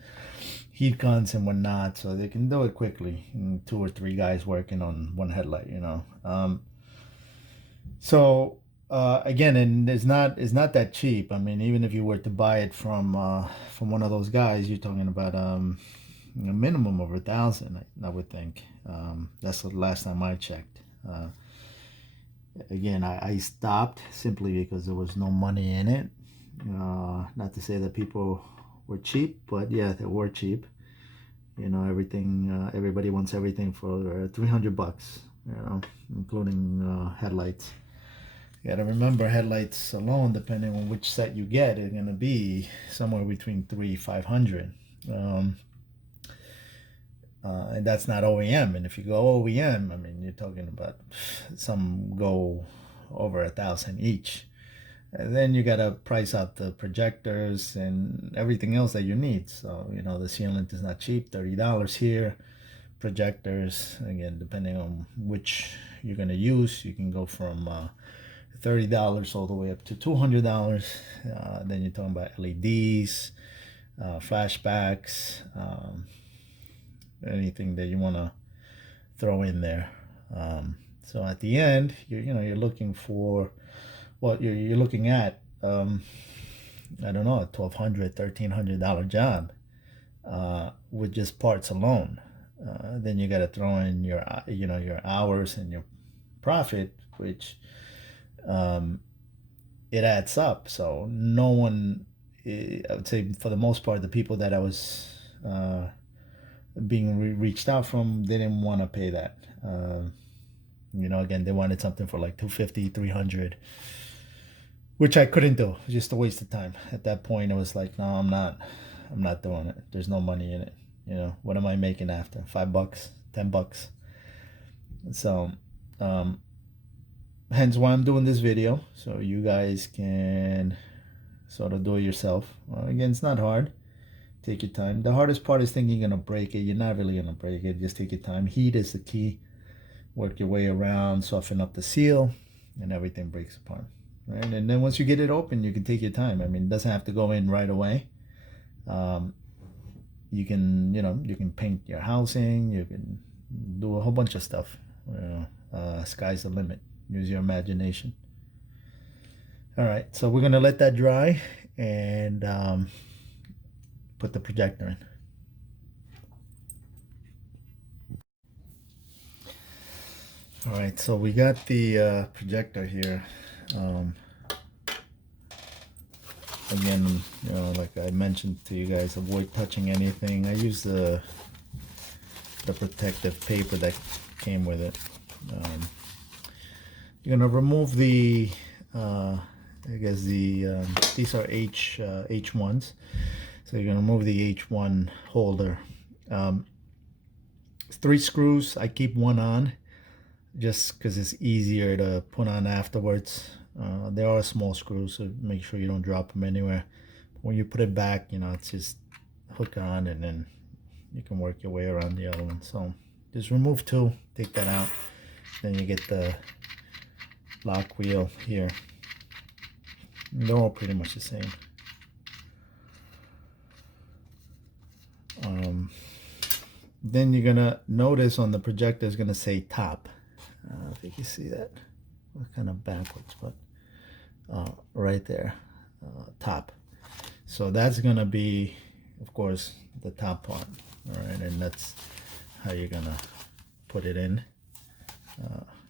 heat guns and whatnot, so they can do it quickly. And 2 or 3 guys working on one headlight. You know, so again, and it's not that cheap. I mean, even if you were to buy it from one of those guys, you're talking about a minimum of 1,000, I would think. That's the last time I checked. Again, I stopped simply because there was no money in it. Not to say that people were cheap, but yeah, they were cheap. You know, everything. Everybody wants everything for $300. You know, including headlights. You gotta remember, headlights alone, depending on which set you get, is gonna be somewhere between 300-500. And that's not OEM. And if you go OEM, I mean, you're talking about some go over 1,000 each. And then you gotta price out the projectors and everything else that you need. So, you know, the sealant is not cheap, $30 here. Projectors, again, depending on which you're gonna use, you can go from $30 all the way up to $200. Then you're talking about LEDs, flashbacks, anything that you want to throw in there. So at the end, you're looking for, well, you're looking at I don't know, a $1,200, $1,300 job with just parts alone. Then you got to throw in your your hours and your profit, which it adds up. So no one, I would say for the most part, the people that I was being reached out from, they didn't want to pay that. You know, again, they wanted something for like 250, 300, which I couldn't do. It was just a waste of time. At that point, it was like, no, I'm not doing it. There's no money in it. You know, what am I making after? $5, $10? So, hence why I'm doing this video, so you guys can sort of do it yourself. Again, it's not hard. Take your time. The hardest part is thinking you're gonna break it. You're not really gonna break it. Just take your time. Heat is the key. Work your way around, soften up the seal, and everything breaks apart. Right? And then once you get it open, you can take your time. I mean, it doesn't have to go in right away. You can, you can paint your housing. You can do a whole bunch of stuff. Sky's the limit. Use your imagination. All right, so we're gonna let that dry and put the projector in. All right, so we got the projector here. Again, like I mentioned to you guys, avoid touching anything. I use the protective paper that came with it. You're gonna remove the I guess these are H1s, so you're gonna remove the H1 holder. It's 3 screws. I keep one on just because it's easier to put on afterwards. They are small screws, so make sure you don't drop them anywhere. When you put it back, it's just hook on, and then you can work your way around the other one. So just remove 2, take that out, then you get the lock wheel here. They're all pretty much the same. Then you're gonna notice on the projector is gonna say top. I think you see that. Kind of backwards, but right there, top. So that's gonna be, of course, the top part. All right, and that's how you're gonna put it in.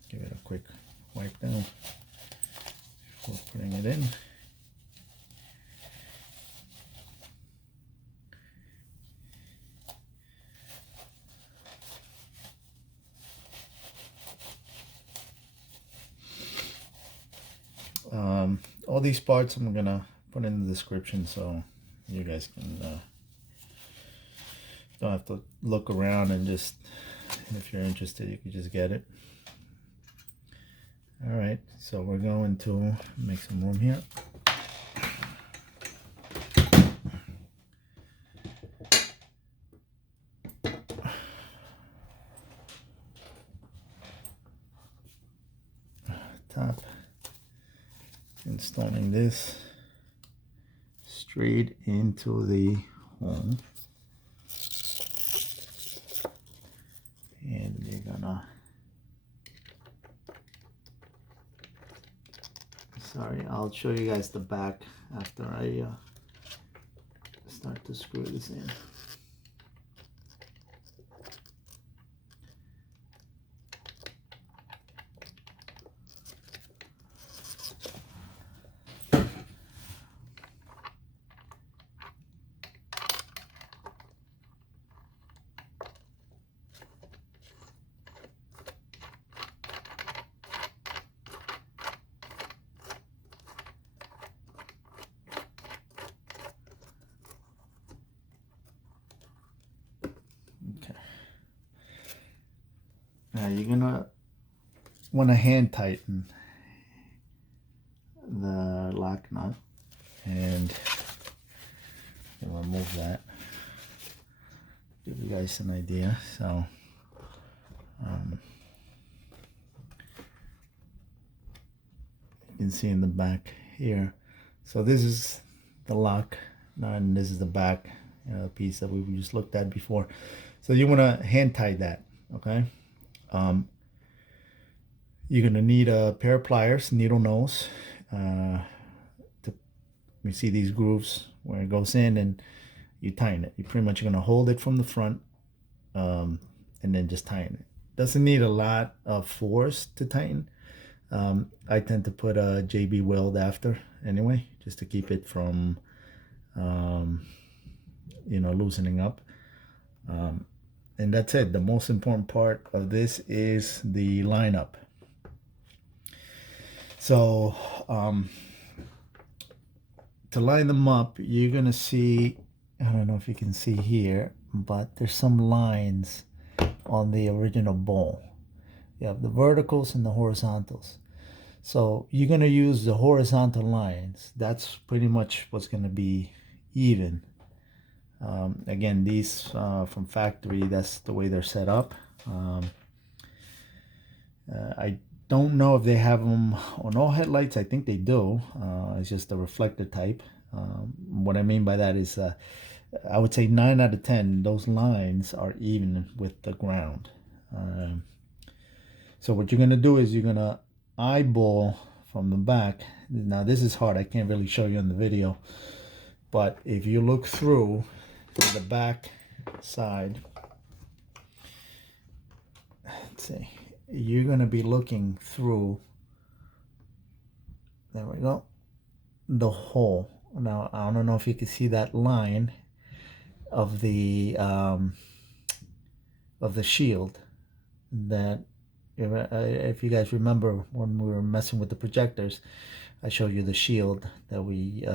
Give it a quick wipe down before putting it in. All these parts I'm gonna put in the description, so you guys can don't have to look around, and just, if you're interested, you can just get it. All right, so we're going to make some room here. Top, installing this straight into the hole, and you're gonna, sorry, I'll show you guys the back after I start to screw this in. Okay. Now you're gonna want to hand tighten the lock nut, and remove that. Give you guys an idea. So you can see in the back here. So this is the lock nut, and this is the back piece that we just looked at before. So you want to hand tie that, okay? You're gonna need a pair of pliers, needle nose. You see these grooves where it goes in, and you tighten it. You're pretty much gonna hold it from the front, and then just tighten it. Doesn't need a lot of force to tighten. I tend to put a JB weld after anyway, just to keep it from loosening up. And that's it. The most important part of this is the lineup. So to line them up, you're gonna see, I don't know if you can see here, but there's some lines on the original bowl. You have the verticals and the horizontals. So you're gonna use the horizontal lines. That's pretty much what's gonna be even. Again, these from factory, that's the way they're set up. I don't know if they have them on all headlights. I think they do. It's just the reflector type. What I mean by that is I would say 9 out of 10 those lines are even with the ground. So what you're gonna do is you're gonna eyeball from the back. Now this is hard, I can't really show you on the video, but if you look through the back side, let's see, you're going to be looking through, there we go, the hole. Now I don't know if you can see that line of the shield. That if you guys remember when we were messing with the projectors, I showed you the shield that we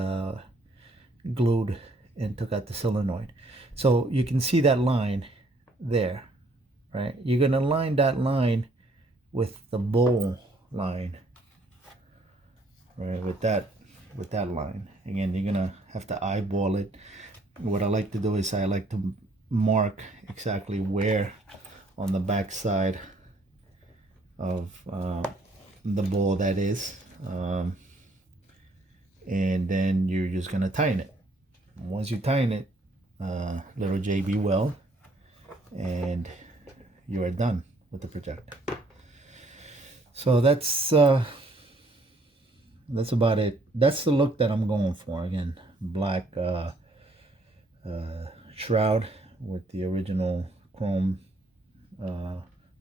glued and took out the solenoid. So you can see that line there, right? You're gonna line that line with the bowl line, right? With that line. Again, you're gonna have to eyeball it. What I like to do is I like to mark exactly where on the back side of the bowl that is, and then you're just gonna tighten it. Once you tighten it, little JB weld, and you are done with the projector. So that's about it. That's the look that I'm going for. Again, black shroud with the original chrome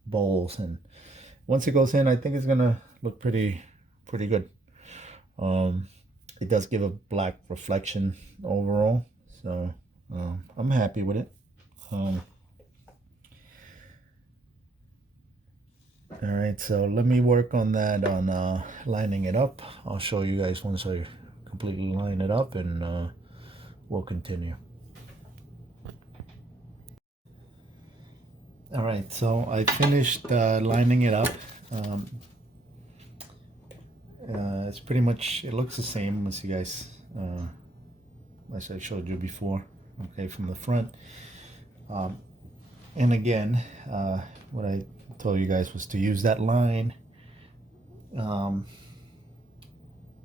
bowls, and once it goes in, I think it's gonna look pretty good. It does give a black reflection overall, so I'm happy with it. All right, so let me work on that, on lining it up. I'll show you guys once I completely line it up, and we'll continue. All right, so I finished lining it up. It's pretty much, it looks the same as you guys, as I showed you before, okay, from the front. And again, what I told you guys was to use that line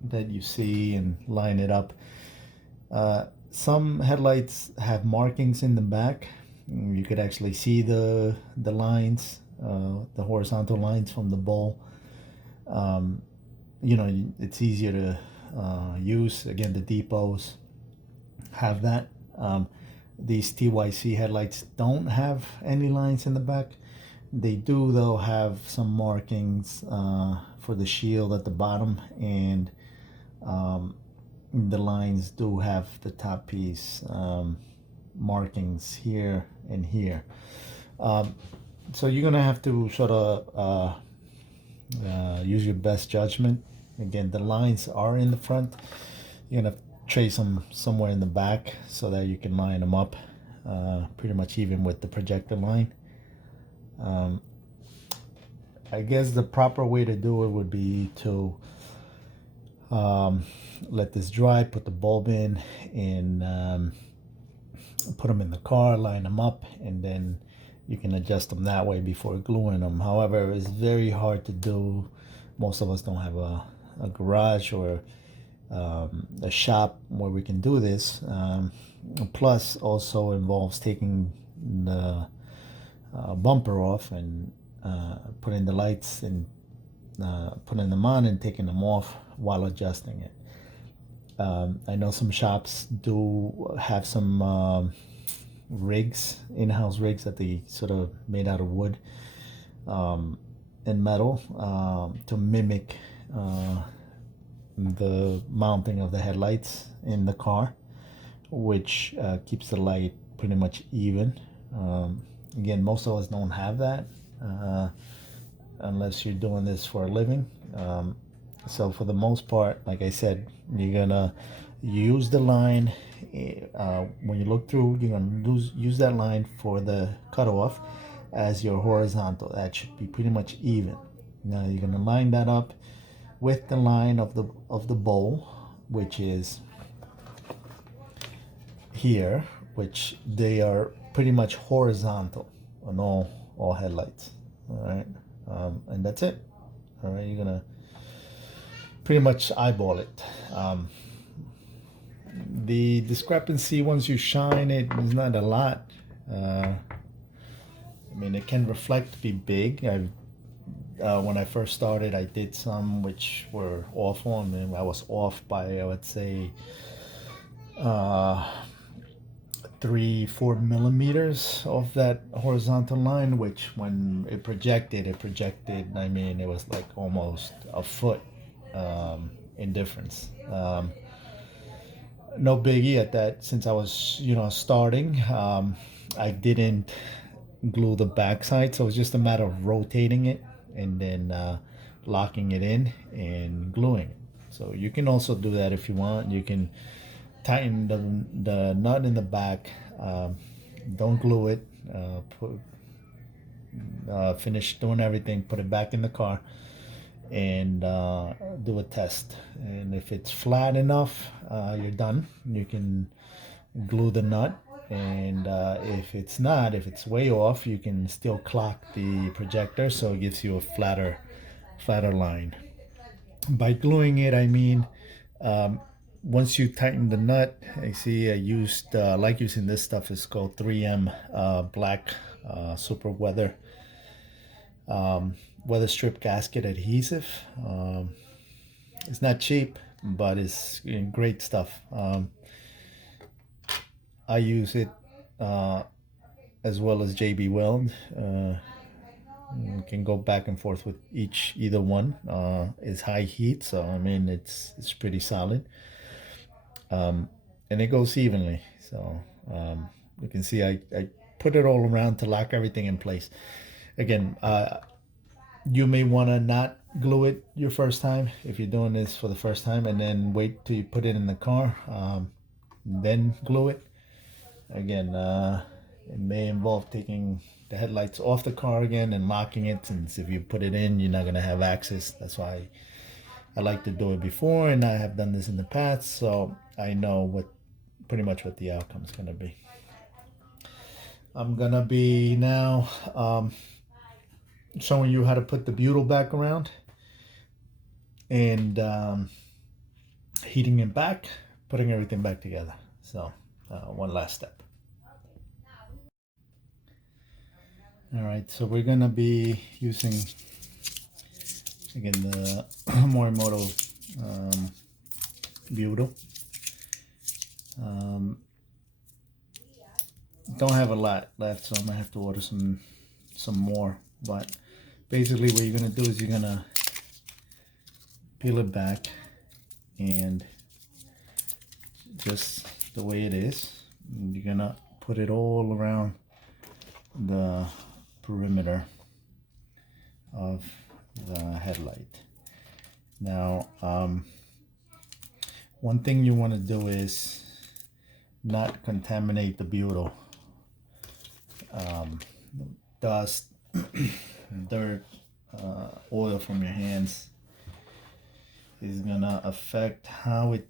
that you see and line it up. Some headlights have markings in the back. You could actually see the lines, the horizontal lines from the bowl. You know, it's easier to use. Again, the depots have that. These TYC headlights don't have any lines in the back. They do, though, have some markings for the shield at the bottom, and the lines do have the top piece markings here and here. So you're gonna have to sort of use your best judgment. Again, the lines are in the front. You're gonna trace them somewhere in the back so that you can line them up pretty much even with the projector line. I guess the proper way to do it would be to let this dry, put the bulb in, and put them in the car, line them up, and then you can adjust them that way before gluing them. However, it's very hard to do. Most of us don't have a garage or a shop where we can do this. Plus, also involves taking the bumper off and putting the lights and putting them on and taking them off while adjusting it. I know some shops do have some rigs, in-house rigs that they sort of made out of wood and metal to mimic the mounting of the headlights in the car, which keeps the light pretty much even. Again, most of us don't have that unless you're doing this for a living. So for the most part, like I said, you're gonna use the line when you look through. You're gonna use that line for the cutoff as your horizontal. That should be pretty much even. Now you're gonna line that up with the line of the bowl, which is here, which they are pretty much horizontal on all headlights. All right, and that's it. All right, you're gonna pretty much eyeball it. The discrepancy once you shine it is not a lot. I mean, it can reflect, be big. When I first started, I did some which were awful. I mean, I was off by, I would say, 3-4 millimeters of that horizontal line, which when it projected, I mean, it was like almost a foot in difference. No biggie at that. Since I was, starting, I didn't glue the backside, so it's just a matter of rotating it and then locking it in and gluing it. So you can also do that if you want. You can tighten the nut in the back. Don't glue it. Finish doing everything, put it back in the car, and do a test. And if it's flat enough, you're done. You can glue the nut. And if it's not, if it's way off, you can still clock the projector so it gives you a flatter line. By gluing it, I mean once you tighten the nut, I see I used, like using this stuff, is called 3M black super weather strip gasket adhesive. It's not cheap, but it's great stuff. I use it as well as JB Weld. You can go back and forth with either one. It's high heat, so I mean it's pretty solid, and it goes evenly. So you can see I put it all around to lock everything in place. Again, you may want to not glue it your first time if you're doing this for the first time, and then wait till you put it in the car, then glue it. Again, it may involve taking the headlights off the car again and locking it, since if you put it in, you're not going to have access. That's why I like to do it before, and I have done this in the past, so I know pretty much what the outcome is gonna be. I'm gonna be now showing you how to put the butyl back around and heating it back, putting everything back together. So one last step. All right, so we're gonna be using again the Morimoto butyl. Don't have a lot left, so I'm gonna have to order some more. But basically, what you're gonna do is you're gonna peel it back, and just the way it is, you're gonna put it all around the perimeter of the headlight. Now, one thing you want to do is not contaminate the butyl. Dust, dirt, oil from your hands is gonna affect how it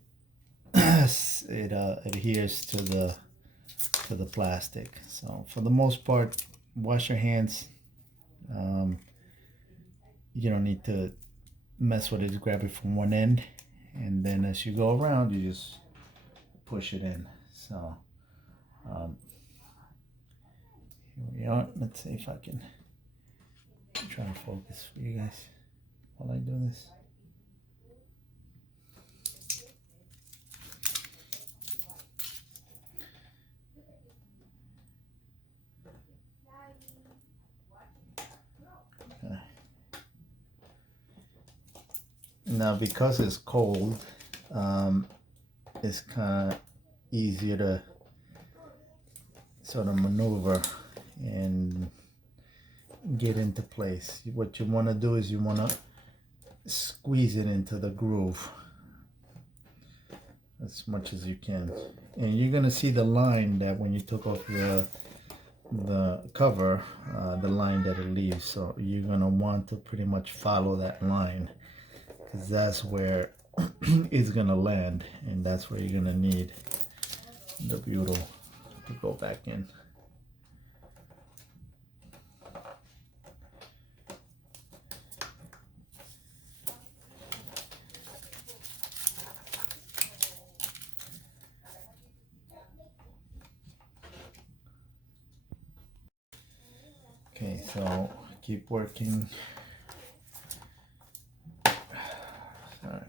adheres to the plastic. So for the most part, wash your hands. You don't need to mess with it. Just grab it from one end, and then as you go around, you just push it in. So here we are. Let's see if I can try to focus for you guys while I do this. Okay. Now, because it's cold, it's kind of easier to sort of maneuver and get into place. What you want to do is you want to squeeze it into the groove as much as you can, and you're gonna see the line that when you took off the cover, the line that it leaves. So you're gonna want to pretty much follow that line, because that's where it's gonna land, and that's where you're gonna need the butyl to go back in. Okay, so keep working. Sorry.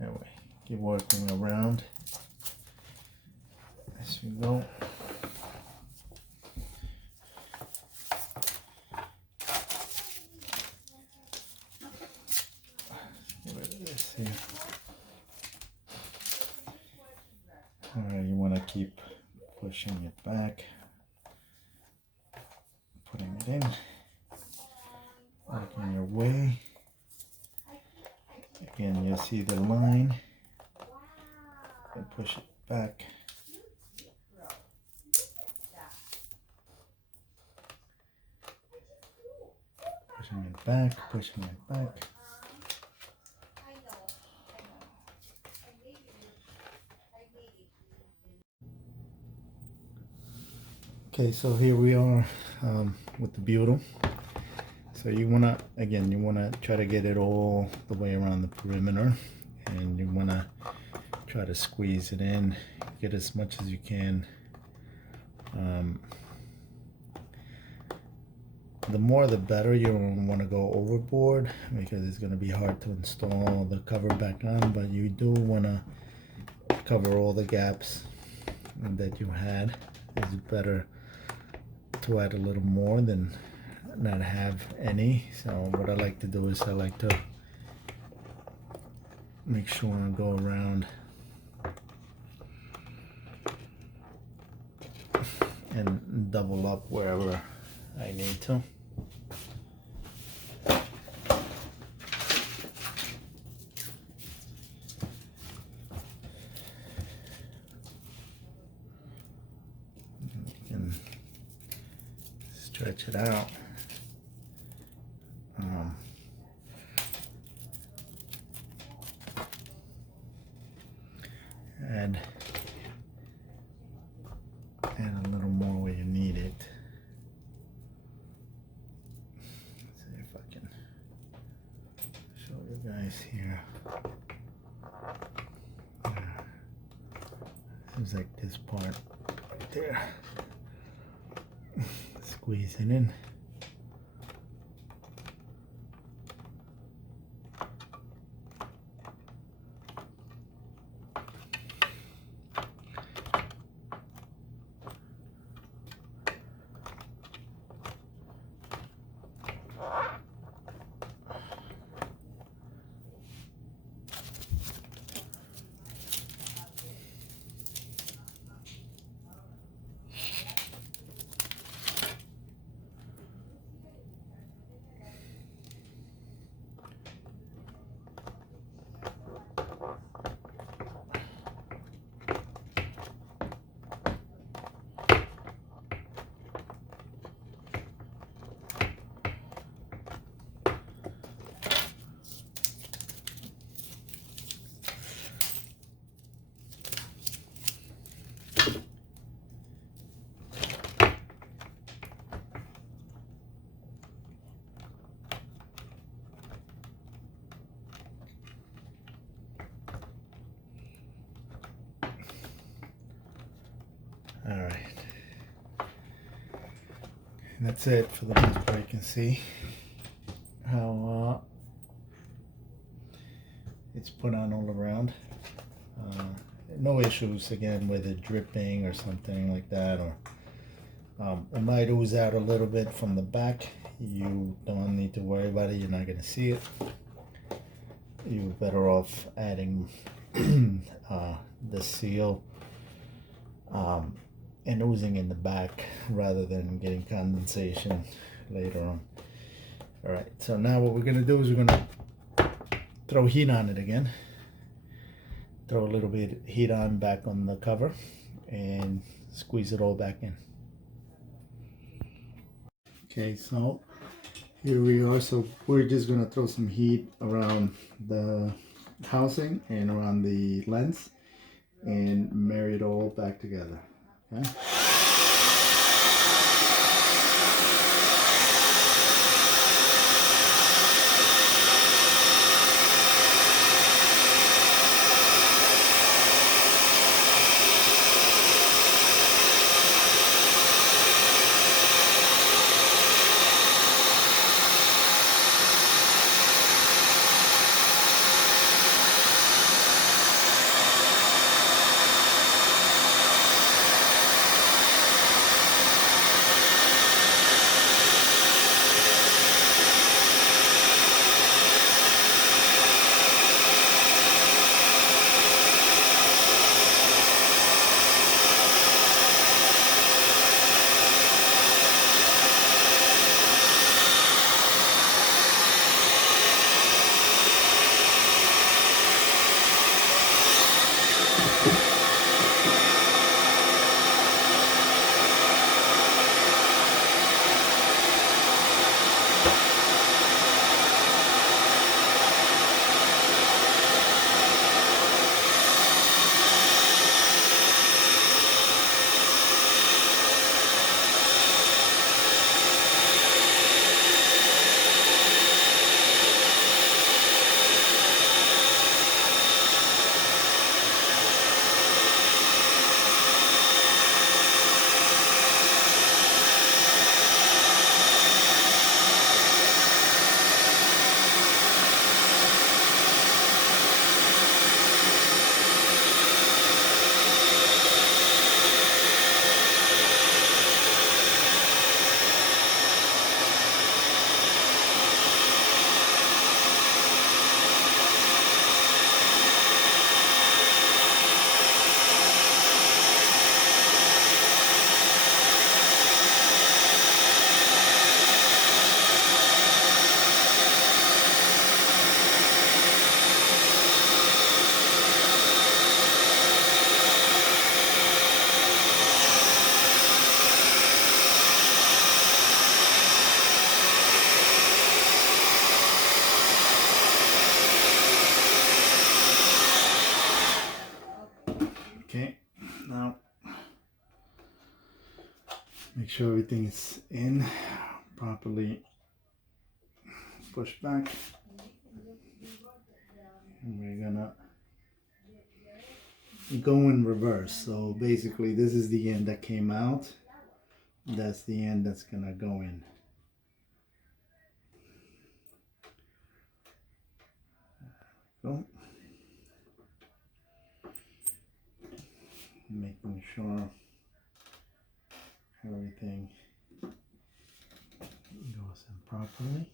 Anyway, keep working around as you go. Get rid of this here. All right, you want to keep pushing it back, putting it in, working your way. Again, you'll see the line, and push it back. Pushing it back, pushing it back. Okay, so here we are with the butyl. So you wanna, again, you wanna try to get it all the way around the perimeter, and you wanna try to squeeze it in, get as much as you can. The more the better. You don't want to go overboard, because it's going to be hard to install the cover back on, but you do want to cover all the gaps that you had. It's better to add a little more than not have any. So what I like to do is I like to make sure I go around and double up wherever I need to. You can stretch it out. add a little more where you need it. Let's see if I can show you guys here. Seems like this part right there. Squeeze it in. All right, and that's it for the most part. You can see how it's put on all around. No issues again with it dripping or something like that, or it might ooze out a little bit from the back. You don't need to worry about it. You're not going to see it. You're better off adding the seal and oozing in the back rather than getting condensation later on. All right, so now what we're going to do is we're going to throw heat on it again. Throw a little bit of heat on back on the cover and squeeze it all back in. Okay, so here we are. So we're just going to throw some heat around the housing and around the lens and marry it all back together. Okay. Okay, now make sure everything is in properly, push back, and we're gonna go in reverse. So basically this is the end that came out, that's the end that's gonna go in. So making sure everything goes in properly.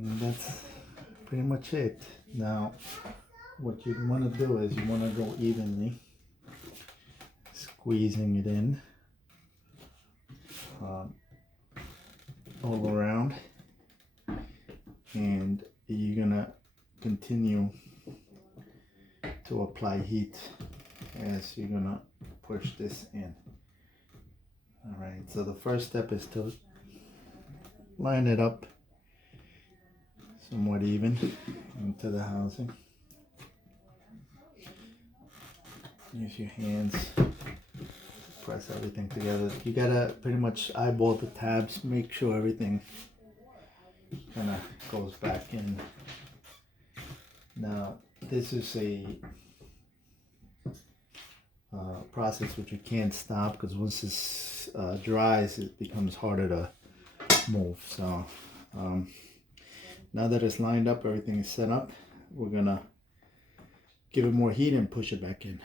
And that's pretty much it. Now what you want to do is you want to go evenly, squeezing it in all around, and you're gonna continue to apply heat as you're gonna push this in. All right, so the first step is to line it up somewhat even into the housing. Use your hands, press everything together. You gotta pretty much eyeball the tabs, make sure everything kind of goes back in. Now this is a process which you can't stop, because once this dries it becomes harder to move. So now that it's lined up, everything is set up, we're gonna give it more heat and push it back in.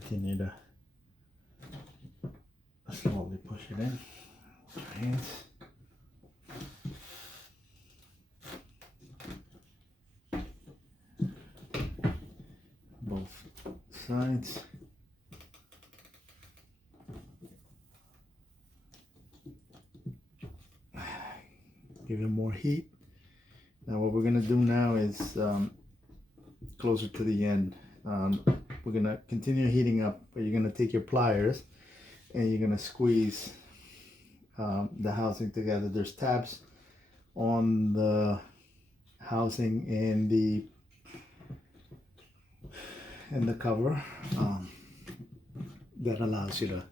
Continue to slowly push it in with your hands. Both sides. Give it more heat. Now what we're gonna do now is closer to the end. We're gonna continue heating up, but you're gonna take your pliers and you're gonna squeeze the housing together. There's tabs on the housing and the cover that allows you to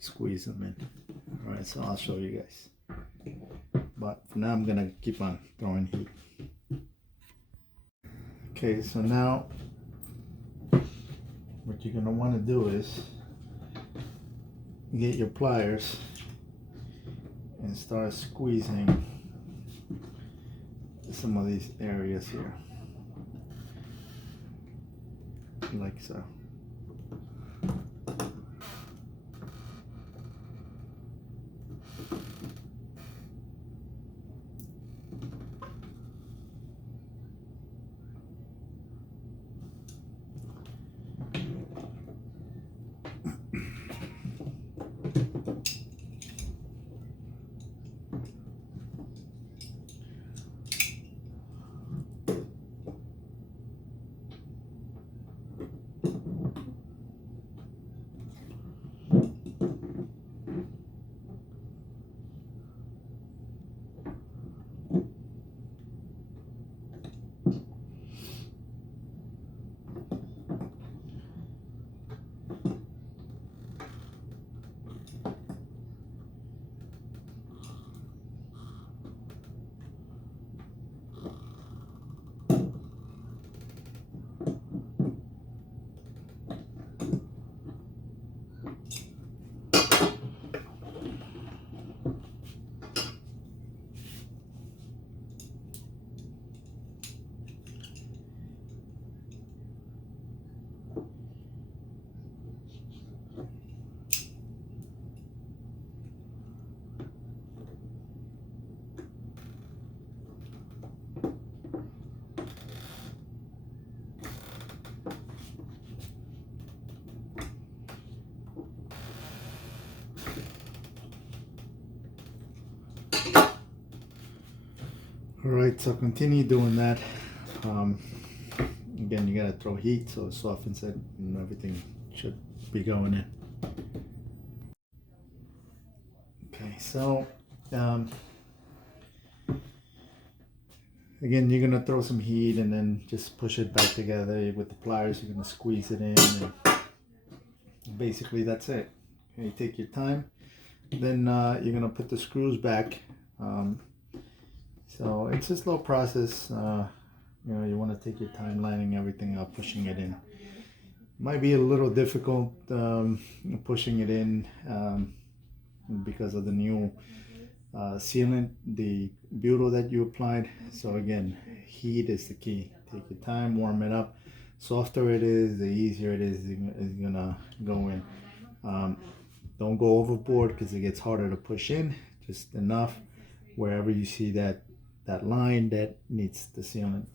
squeeze them in. All right, so I'll show you guys. But for now, I'm gonna keep on throwing heat. Okay, so now what you're gonna want to do is get your pliers and start squeezing some of these areas here, like so. All right, so continue doing that. Again, you gotta throw heat so it softens it, and everything should be going in. Okay, so again, you're gonna throw some heat and then just push it back together with the pliers. You're gonna squeeze it in, and basically that's it. Okay, take your time. Then you're gonna put the screws back. So it's a slow process. You know, you want to take your time lining everything up, pushing it in. Might be a little difficult pushing it in because of the new sealant, the butyl that you applied. So again, heat is the key. Take your time, warm it up. Softer it is, the easier it is gonna go in. Don't go overboard because it gets harder to push in. Just enough wherever you see that line that needs the sealant.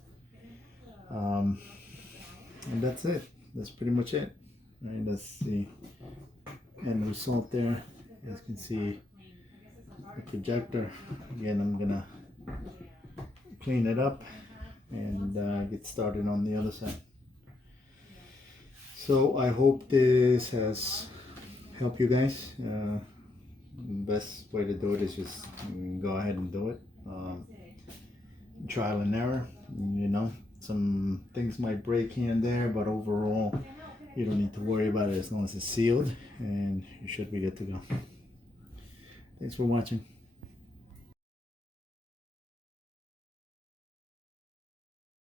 And that's it. That's pretty much it. Right, that's the end result there. As you can see, the projector. Again, I'm gonna clean it up and get started on the other side. So I hope this has helped you guys. Best way to do it is just go ahead and do it. Trial and error. You know, some things might break here and there, but overall you don't need to worry about it as long as it's sealed, and you should be good to go. Thanks for watching.